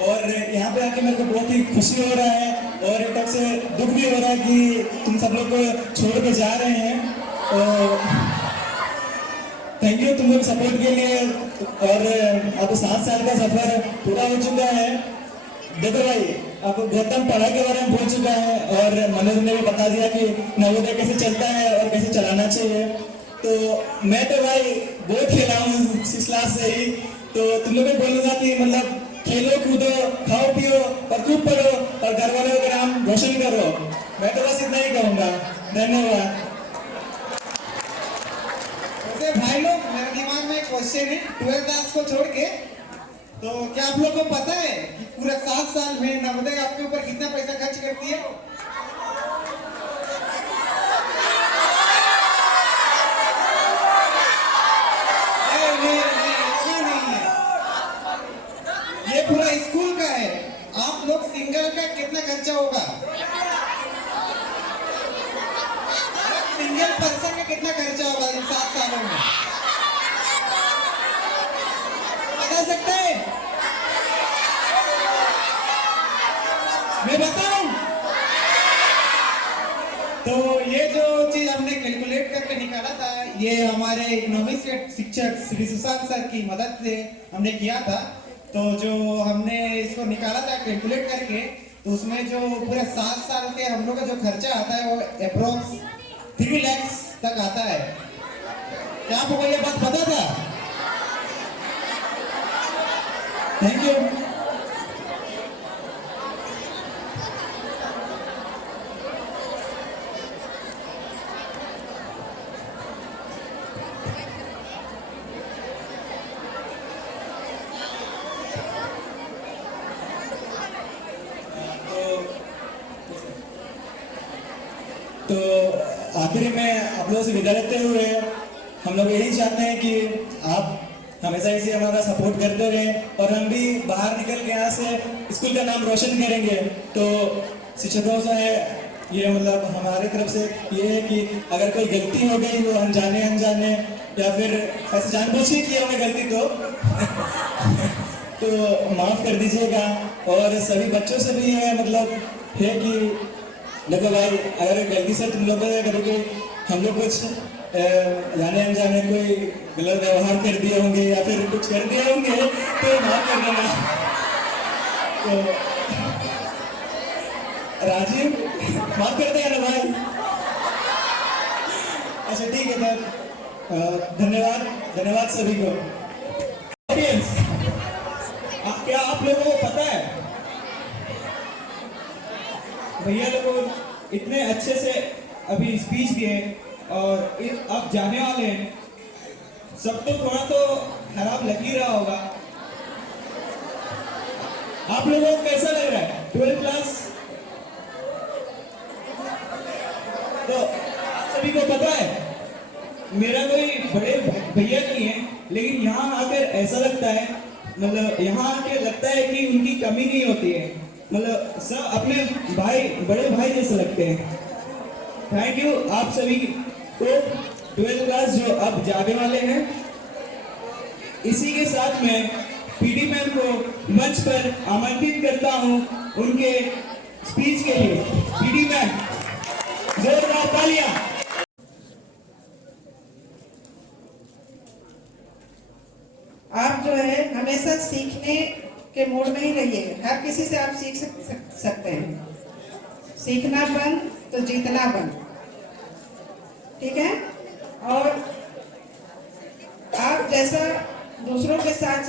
और यहाँ पे आके मेरे को बहुत ही खुशी हो रहा है और एक तरफ से दुख भी हो रहा है कि तुम सब लोग को छोड़ के जा रहे हैं। और थैंक यू तुम लोग सपोर्ट के लिए। और अब 7 साल का सफर पूरा हो चुका है। देखो भाई, अब गौतम पढ़ाई के बारे में बोल चुका है और मनोज ने भी बता दिया कि नवोदय कैसे चलता है और कैसे चलाना चाहिए। तो मैं तो भाई बहुत खेला हूँ 6 क्लास से ही। तो तुम लोग भी बोलूँगा कि मतलब खेलो कूदो, खाओ पियो और खूब पढ़ो और घर वालों का नाम रोशन करो। मैं तो बस इतना ही कहूँगा। धन्यवाद। भाई लोग, मेरे दिमाग में एक क्वेश्चन है 12th क्लास को छोड़ के। तो क्या आप लोग को पता है कि पूरे 7 साल में नवोदय आपके ऊपर कितना पैसा खर्च करती है? नहीं, नहीं है। ये पूरा स्कूल का है। आप लोग सिंगल का कितना खर्चा होगा? सिंगल पर्सन का कितना खर्चा होगा इन 7 सालों में? बता सकते हैं? मैं बताऊं? तो ये जो चीज हमने कैलकुलेट करके निकाला था, ये हमारे इकोनॉमिक्स के शिक्षक श्री सुशांत सर की मदद से हमने किया था। तो जो हमने इसको निकाला था कैलकुलेट करके, तो उसमें जो पूरे 7 साल के हम लोग का जो खर्चा आता है वो अप्रोक्स 3 लाख तक आता है। क्या आपको ये बात पता था? Thank you. तो आखिर में आप लोगों से विदा लेते हुए हम लोग यही चाहते हैं कि आप हमेशा इसे हमारा सपोर्ट करते रहें और हम भी बाहर निकल के यहाँ से स्कूल का नाम रोशन करेंगे। तो शिक्षकों से ये मतलब हमारे तरफ से ये है कि अगर कोई गलती हो गई वो अनजाने या फिर ऐसे जानबूझ के किया होगा गलती तो माफ़ कर दीजिएगा। और सभी बच्चों से भी है मतलब है कि देखो भाई, अगर गलती से तुम लोग कभी हम लोग कुछ जाने अनजाने कोई गलत व्यवहार कर दिए होंगे या फिर कुछ कर दिए होंगे तो माफ कर देना। तो राजीव माफ कर देगा ना भाई? अच्छा ठीक है सर, धन्यवाद सभी को। ऑडियंस, क्या आप लोगों को पता है भैया लोग इतने अच्छे से अभी स्पीच दिए और अब जाने वाले हैं, सबको थोड़ा तो खराब लग ही रहा होगा। आप लोगों को कैसा लग रहा है 12th क्लास? तो आप सभी को पता है मेरा कोई बड़े भैया नहीं है, लेकिन यहाँ आकर ऐसा लगता है, मतलब यहाँ आके लगता है कि उनकी कमी नहीं होती है, मतलब सब अपने भाई बड़े भाई जैसे लगते हैं। थैंक यू आप सभी को 12th क्लास जो अब जाने वाले हैं। इसी के साथ मैं पीडी मैम को मंच पर आमंत्रित करता हूं उनके स्पीच के लिए। पीडी मैम, जोरदार तालियां। आप जो है हमेशा सीखने के मूड में ही रहिए। हर किसी से आप सीख सकते हैं। सीखना बंद तो जीतना बंद, ठीक है? और आप जैसा दूसरों के साथ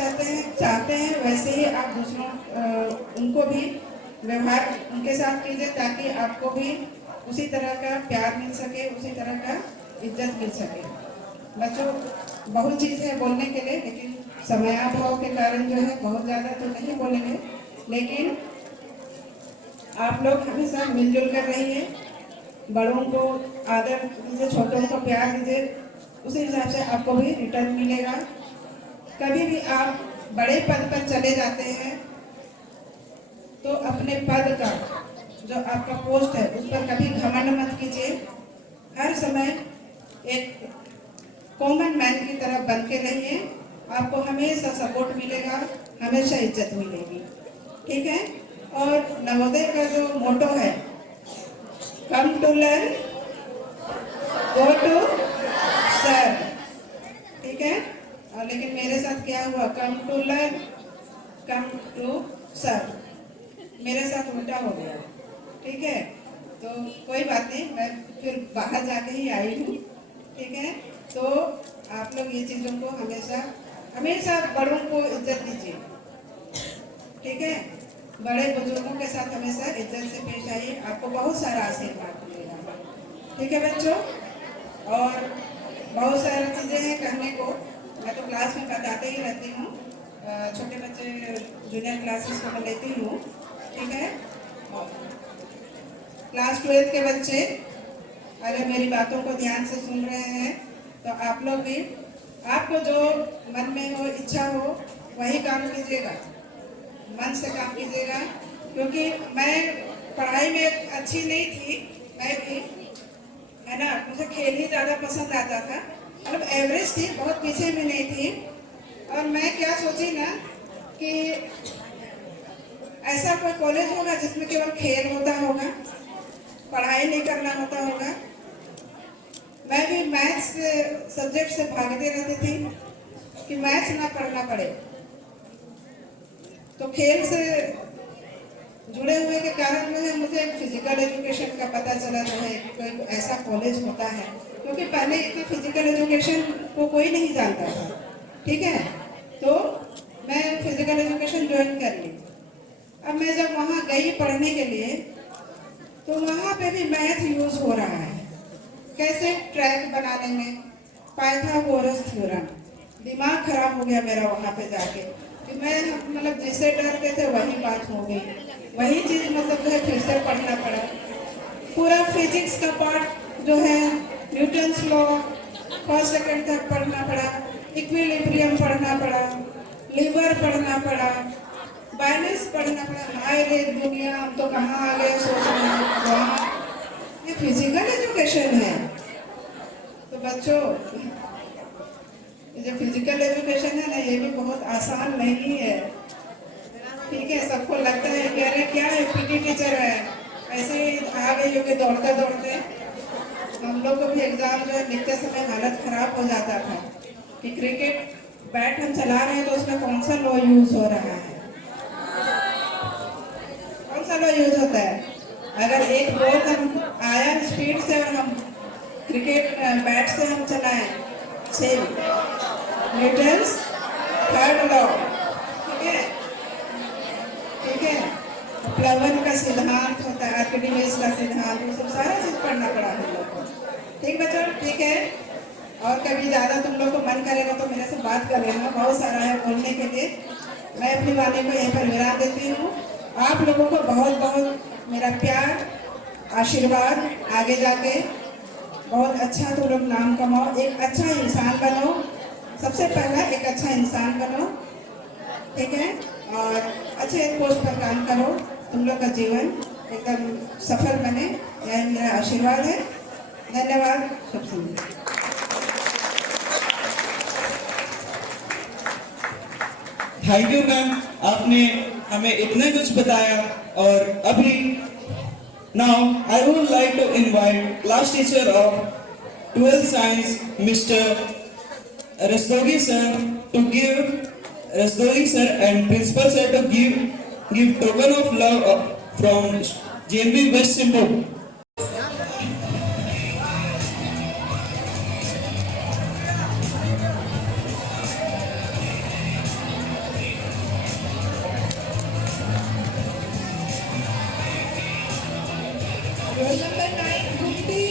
चाहते हैं वैसे ही आप दूसरों उनको भी व्यवहार उनके साथ कीजिए, ताकि आपको भी उसी तरह का प्यार मिल सके, उसी तरह का इज्जत मिल सके। बच्चों, बहुत चीज़ है बोलने के लिए, लेकिन समयाभाव के कारण जो है बहुत ज़्यादा तो नहीं बोलेंगे, लेकिन आप लोग हमेशा मिलजुल कर रहिए। बड़ों को आदर दीजिए, छोटों को प्यार दीजिए, उसी हिसाब से आपको भी रिटर्न मिलेगा। कभी भी आप बड़े पद पर चले जाते हैं तो अपने पद का जो आपका पोस्ट है उस पर कभी घमंड मत कीजिए। हर समय एक कॉमन मैन की तरह बन के रहिए, आपको हमेशा सपोर्ट मिलेगा, हमेशा इज्जत मिलेगी, ठीक है? और नवोदय का जो मोटो है, come to learn go to serve, ठीक है? और लेकिन मेरे साथ क्या हुआ, come to learn come to serve, मेरे साथ उल्टा हो गया, ठीक है? तो कोई बात नहीं, मैं फिर बाहर जाके ही आई हूँ, ठीक है? तो आप लोग ये चीज़ों को हमेशा बड़ों को इज्जत दीजिए, ठीक है? बड़े बुजुर्गों के साथ हमेशा इज्जत से पेश आइए, आपको बहुत सारा आशीर्वाद मिलेगा, ठीक है बच्चों? और बहुत सारी चीज़ें हैं कहने को, मैं तो क्लास में बताते ही रहती हूँ, छोटे बच्चे जूनियर क्लासेस को मैं लेती हूँ, ठीक है? क्लास 12th के बच्चे अगर मेरी बातों को ध्यान से सुन रहे हैं तो आप लोग भी, आपको जो मन में हो, इच्छा हो, वही काम कीजिएगा, मन से काम कीजिएगा। क्योंकि मैं पढ़ाई में अच्छी नहीं थी, मैं भी, है ना, मुझे खेल ही ज़्यादा पसंद आता था, मतलब एवरेज थी, बहुत पीछे में नहीं थी। और मैं क्या सोची ना कि ऐसा कोई कॉलेज होगा जिसमें केवल खेल होता होगा, पढ़ाई नहीं करना होता होगा। मैं भी मैथ्स सब्जेक्ट से भागते रहती थी कि मैथ्स ना पढ़ना पड़े। तो खेल से जुड़े हुए के कारण जो है मुझे फिजिकल एजुकेशन का पता चला जो है कि कोई ऐसा कॉलेज होता है, क्योंकि पहले इतना फिजिकल एजुकेशन को कोई नहीं जानता था, ठीक है? तो मैं फिजिकल एजुकेशन ज्वाइन कर ली। अब मैं जब वहाँ गई पढ़ने के लिए तो वहाँ पे भी मैथ यूज हो रहा है, कैसे ट्रैक बनाने में, पाइथागोरस थ्योरम। दिमाग खराब हो गया मेरा वहाँ पे जाके कि मैं मतलब जिससे डरते थे वही बात हो गई, वही चीज़ मतलब जो है फिर से पढ़ना पड़ा। पूरा फिजिक्स का पार्ट जो है न्यूटन्स लॉ फर्स्ट सेकंड तक पढ़ना पड़ा, इक्विलिब्रियम पढ़ना पड़ा, लीवर पढ़ना पड़ा, बैलेंस पढ़ना पड़ा। हाय रे दुनिया, हम तो कहाँ आ गए सोच रहे हैं वहाँ। ये फिजिकल एजुकेशन है। तो बच्चों, ये जो फिजिकल एजुकेशन है ना, ये भी बहुत आसान नहीं है। ठीक है, सबको लगता है कि अरे क्या है, पीटी टीचर है, ऐसे ही आ गई होगी दौड़ते दौड़ते। हम लोग को भी एग्जाम जो है लिखते समय हालत खराब हो जाता था कि क्रिकेट बैट हम चला रहे हैं तो उसमें कौन सा लॉ यूज हो रहा है, कौन सा लॉ यूज होता है। अगर एक बॉल हम आया स्पीड से और हम क्रिकेट बैट से हम चलाएं, सेम न्यूटन्स थर्ड लॉ, ठीक है, ठीक है। प्लवन का सिद्धांत होता है, आर्किमिडीज का सिद्धांत, वो सब सारा चीज पढ़ना पड़ा हम लोग को। ठीक बच्चों, ठीक है। और कभी ज़्यादा तुम लोग को मन करेगा तो मेरे से बात कर लेना, बहुत सारा है बोलने के लिए। मैं अपनी वाणी को यहीं पर विराम देती हूँ। आप लोगों को बहुत बहुत मेरा प्यार, आशीर्वाद। आगे जाके बहुत अच्छा तुम लोग नाम कमाओ, एक अच्छा इंसान बनो। सबसे पहला एक अच्छा इंसान बनो, ठीक है, और अच्छे पोस्ट पर काम करो। तुम लोग का जीवन एकदम सफल बने, यह मेरा आशीर्वाद है। धन्यवाद। शुभ संध्या। थैंक यू मैम, आपने हमें इतना कुछ बताया। और अभी now I would like to invite class teacher of 12th science mister Rastogi sir to give Rastogi sir and principal sir to give token of love from JMB West Simbo. Roll number 9 Gupti.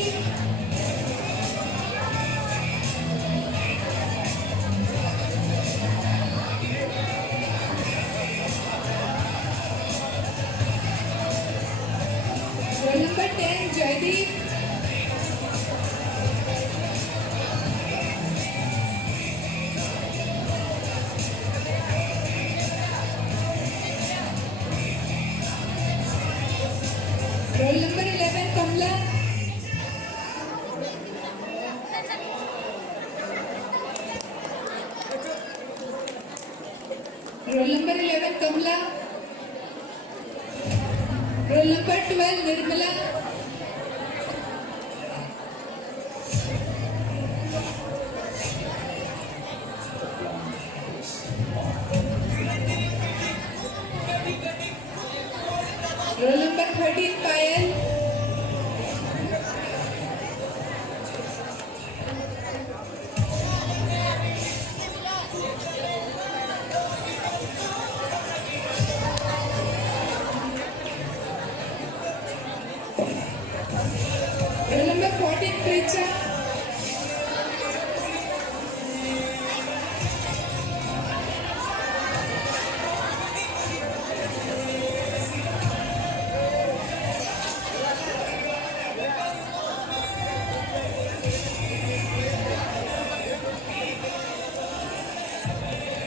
Roll number 10 Jaydeep. Roll number 11 Kamla. Roll number 11 Kamla. Roll number 12 Nirmala. Roll number 13 Payal. Roll number 14 Pricha.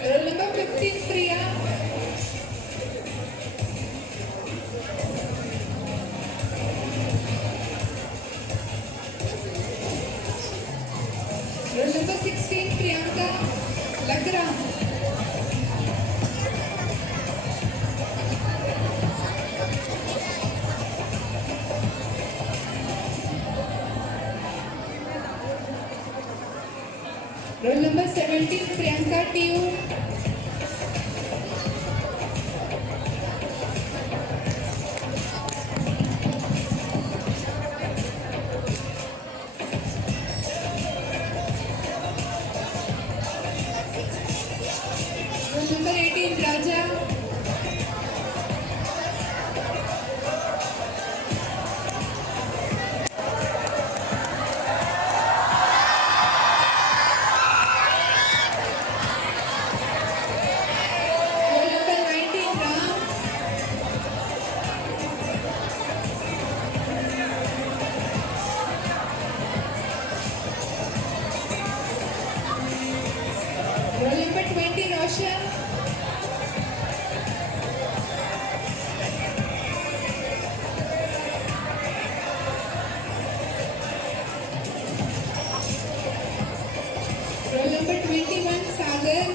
Roll number 15 Priya. Roll number 16 Priyanka Lakra. Roll number 17 Priyanka Tiu. Roll number 18 Raja. Roll number 19 Ram. introduction. Roll number 21, Sagar.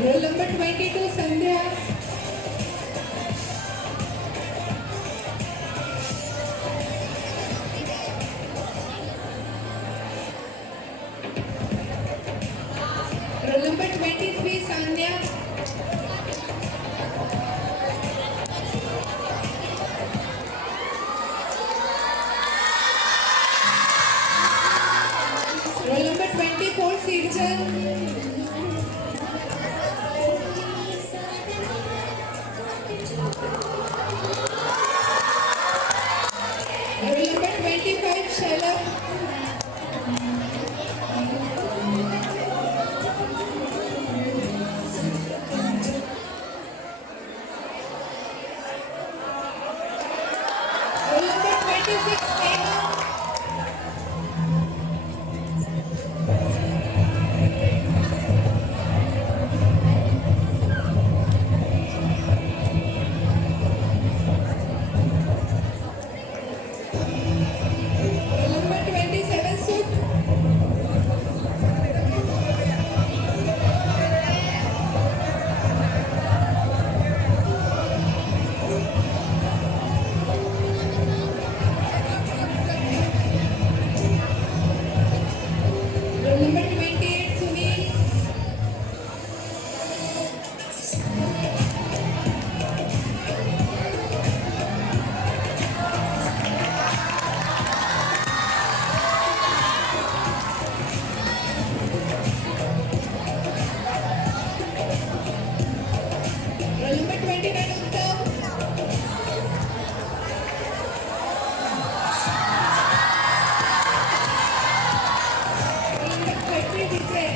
Roll number 22, Sandhya. Roll number 23, Sandhya. Roll number 24, Sirjan. Roll number 25, Shalabh. Roll number 26, Neha. Roll number 27, Sukh. Roll number 28, Sunil. Roll number 29, Uttam. Roll number 30, Vijay.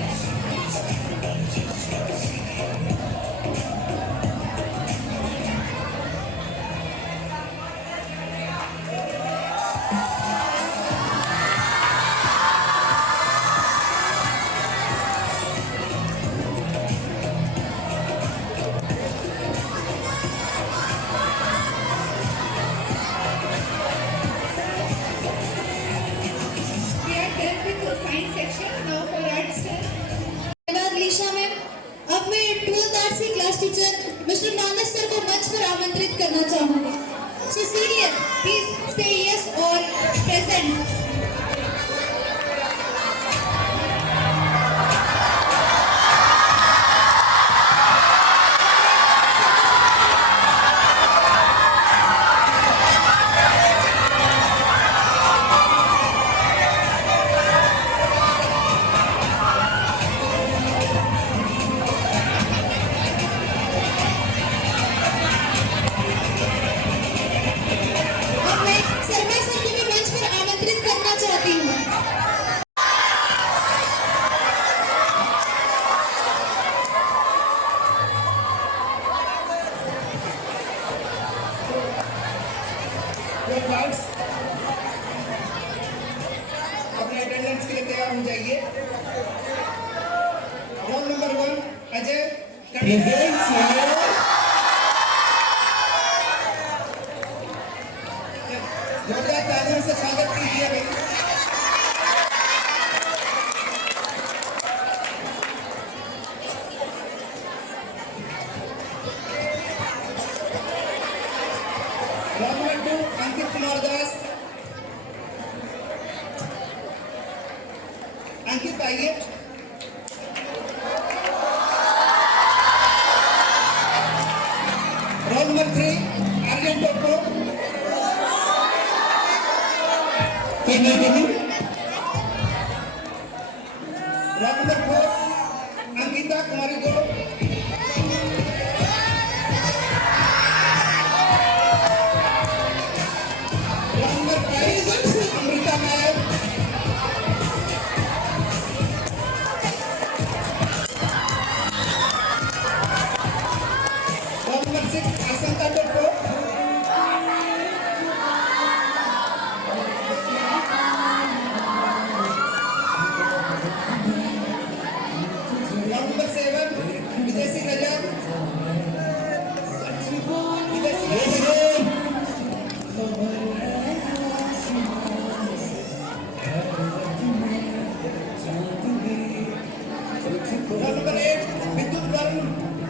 We are done with the science section. Now for arts. धन्यवाद Lisha ma'am. अब मैं 12th arts की class teacher mister मानस sir को मंच पर आमंत्रित करना चाहूंगी। सो सीनियर प्लीज से यस और प्रेजेंट। अब मैं शर्मा सर को भी मंच पर आमंत्रित करना चाहती हूँ। Your clouds, अपने अटेंडेंस के लिए तैयार हो जाइए। Roll number 1, Ajay. प्रेजेंट जोरदार तालियों से स्वागत कीजिए भाई। Roll number 2, Ankit Kumar Das. अंकित आइए। Roll number 3, Aryan Toppo. Roll number 4, Ankita Kumari को। Roll number 5, Amrita Nayak.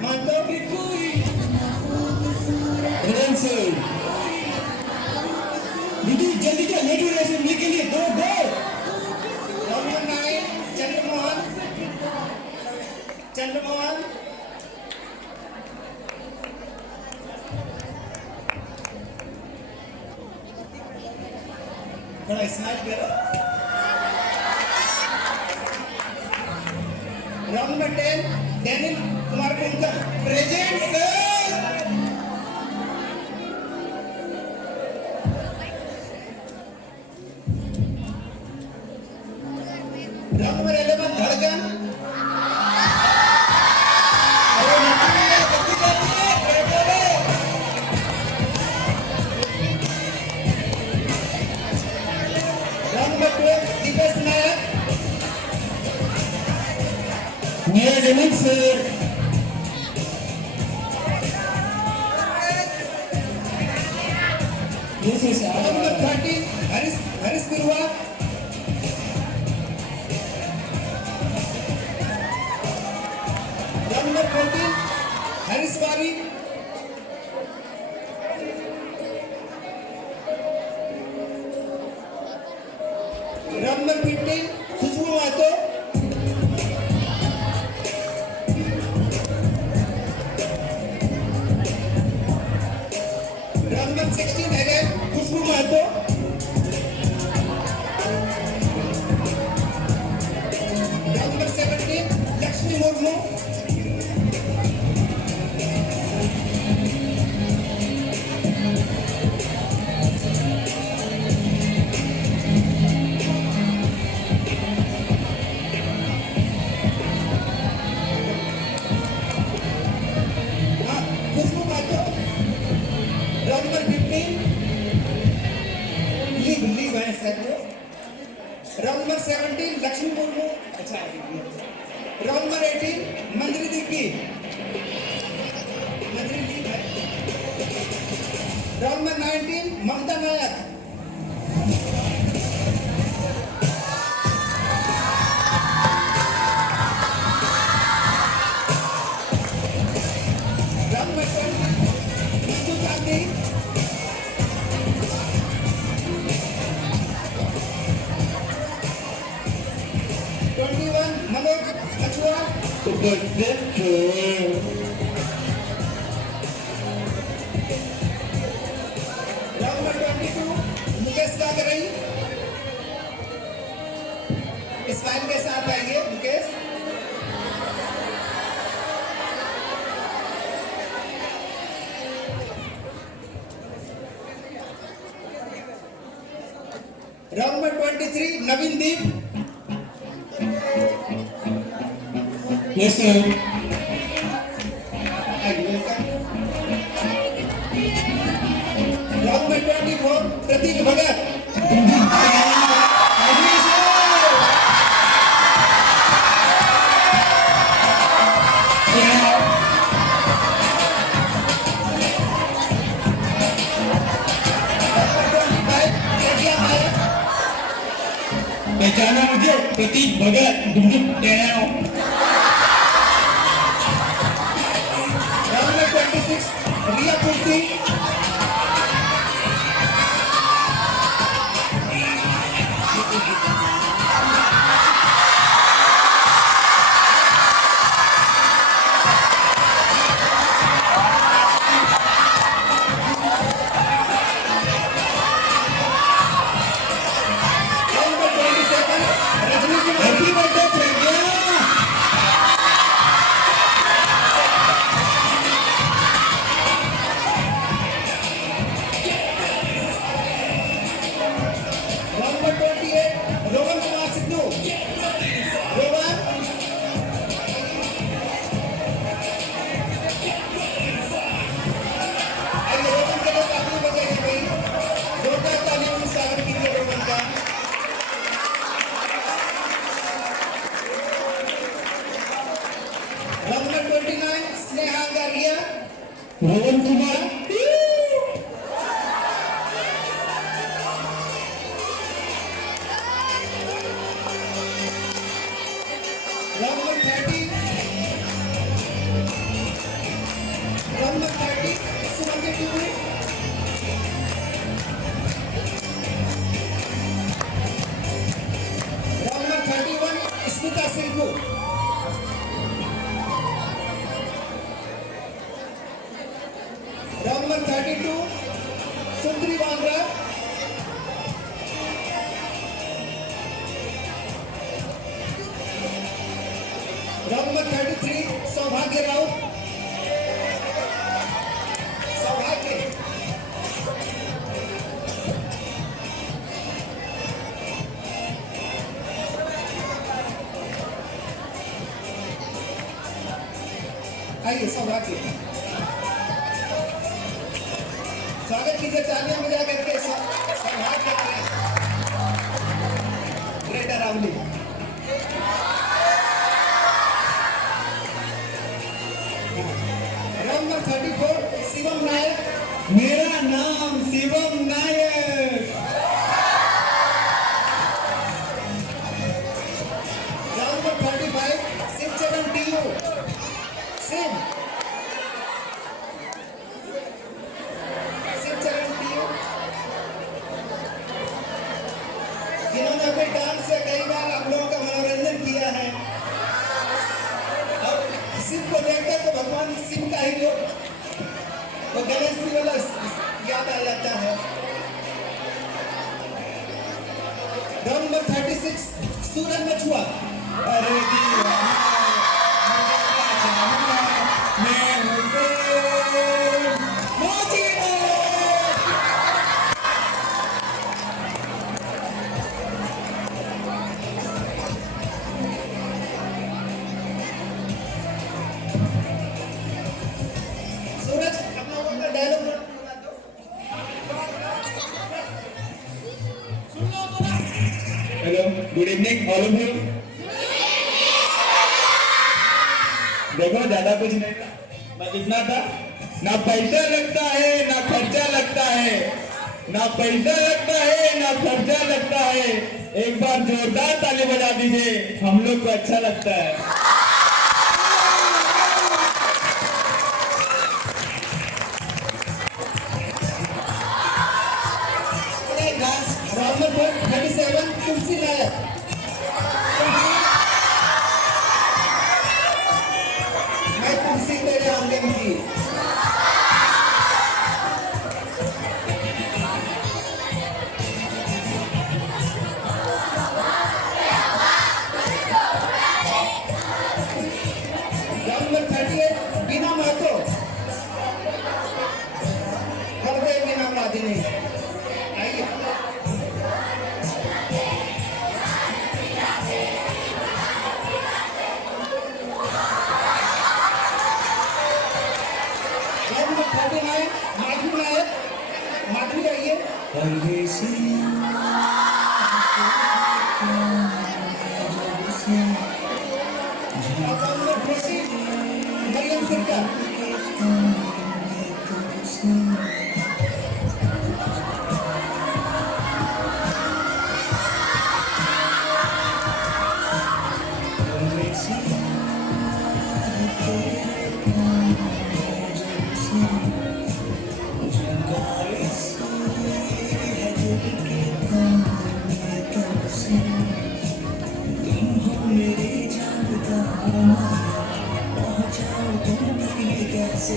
मानतो रन सर दीदी जल्दी क्या लेट हो रहे हैं के लिए दो दो नंबर 9 चंद्रमोहन थोड़ा स्माइल करो round number 10 Daniel Kumar Kunkar present sir round number 11 Dhadkan अरे राउंड नंबर 12 दीपेश नायक मेरा limit sir This is round number 13 Harish Birua round number 14 Harish Bari round number 15 Khushboo Mahato round number 16 again Khushboo Mahato round number 17 Lakshmi Murmu Khushboo Mahato round number 15 leave है sir round number 17 Lakshmi Murmu अच्छा round number 18 मंजरी Diggi Manjari leave है round number 19 Mamta Nayak round number 20 Manju Gandhi Manoj Machhua round number 22 Mukesh Kagrai smile के साथ आइए Mukesh round number 23 Naveen Deep Yes sir round number 24 Prateek Bhagat पहचाना मुझे प्रतीक भगत डुमडुम टेढ़ा round number 26 Riya कुर्सी round number 27 Rajni Kumar happy birthday Pragya round number 28 Rohan Kumar Sidhu Rohan अरे रोहन के लिए ताली बजाइए भाई जोरदार तालियों से स्वागत कीजिए रोहन का राउंड नंबर 29 स्नेहा गारिया Rohan Kumar round number 30 Supreet. Round number 31, Smita Singhu. Round number 32, Sundri Vandra. Round number 33, Saubhagya Rao. Saubhagya. आइए सौभाग्य, स्वागत कीजिए तालियां बजा करके सौभाग्य ग्रेटर रावली। Round number 34, Shivam Nayak. मेरा नाम शिवम नायक। Round number 35, Shivcharan Tiu. शिवचरण टीयू, जिन्होंने अपने डांस से कई बार आप लोगों का मनोरंजन किया है और शिव को देखकर तो भगवान शिव का ही जो वो गणेश जी वाला याद आ जाता है। राउंड नंबर 36, सूरज मछुआ। अरे दीवाना मैं हूँ तेरा मोती नायक। सूरज अपना अपना डायलॉग बता दो। Hello, good evening all of you. देखो ज्यादा कुछ नहीं था, बस इतना था। ना पैसा लगता है ना खर्चा लगता है, ना पैसा लगता है ना खर्चा लगता है। एक बार जोरदार ताली बजा दीजिए, हम लोग को अच्छा लगता है। राउंड नंबर 37, तुलसी नायक। मैं तुलसी तेरे आंगन की। राउंड नंबर 38, बीना महतो। कर दे बीना मादिनी। आइए। राउंड नंबर 39, माधवी नायक। माधवी आइए। और राउंड नंबर 40, मरियम सिरका। पहुंचाओ तुम कैसे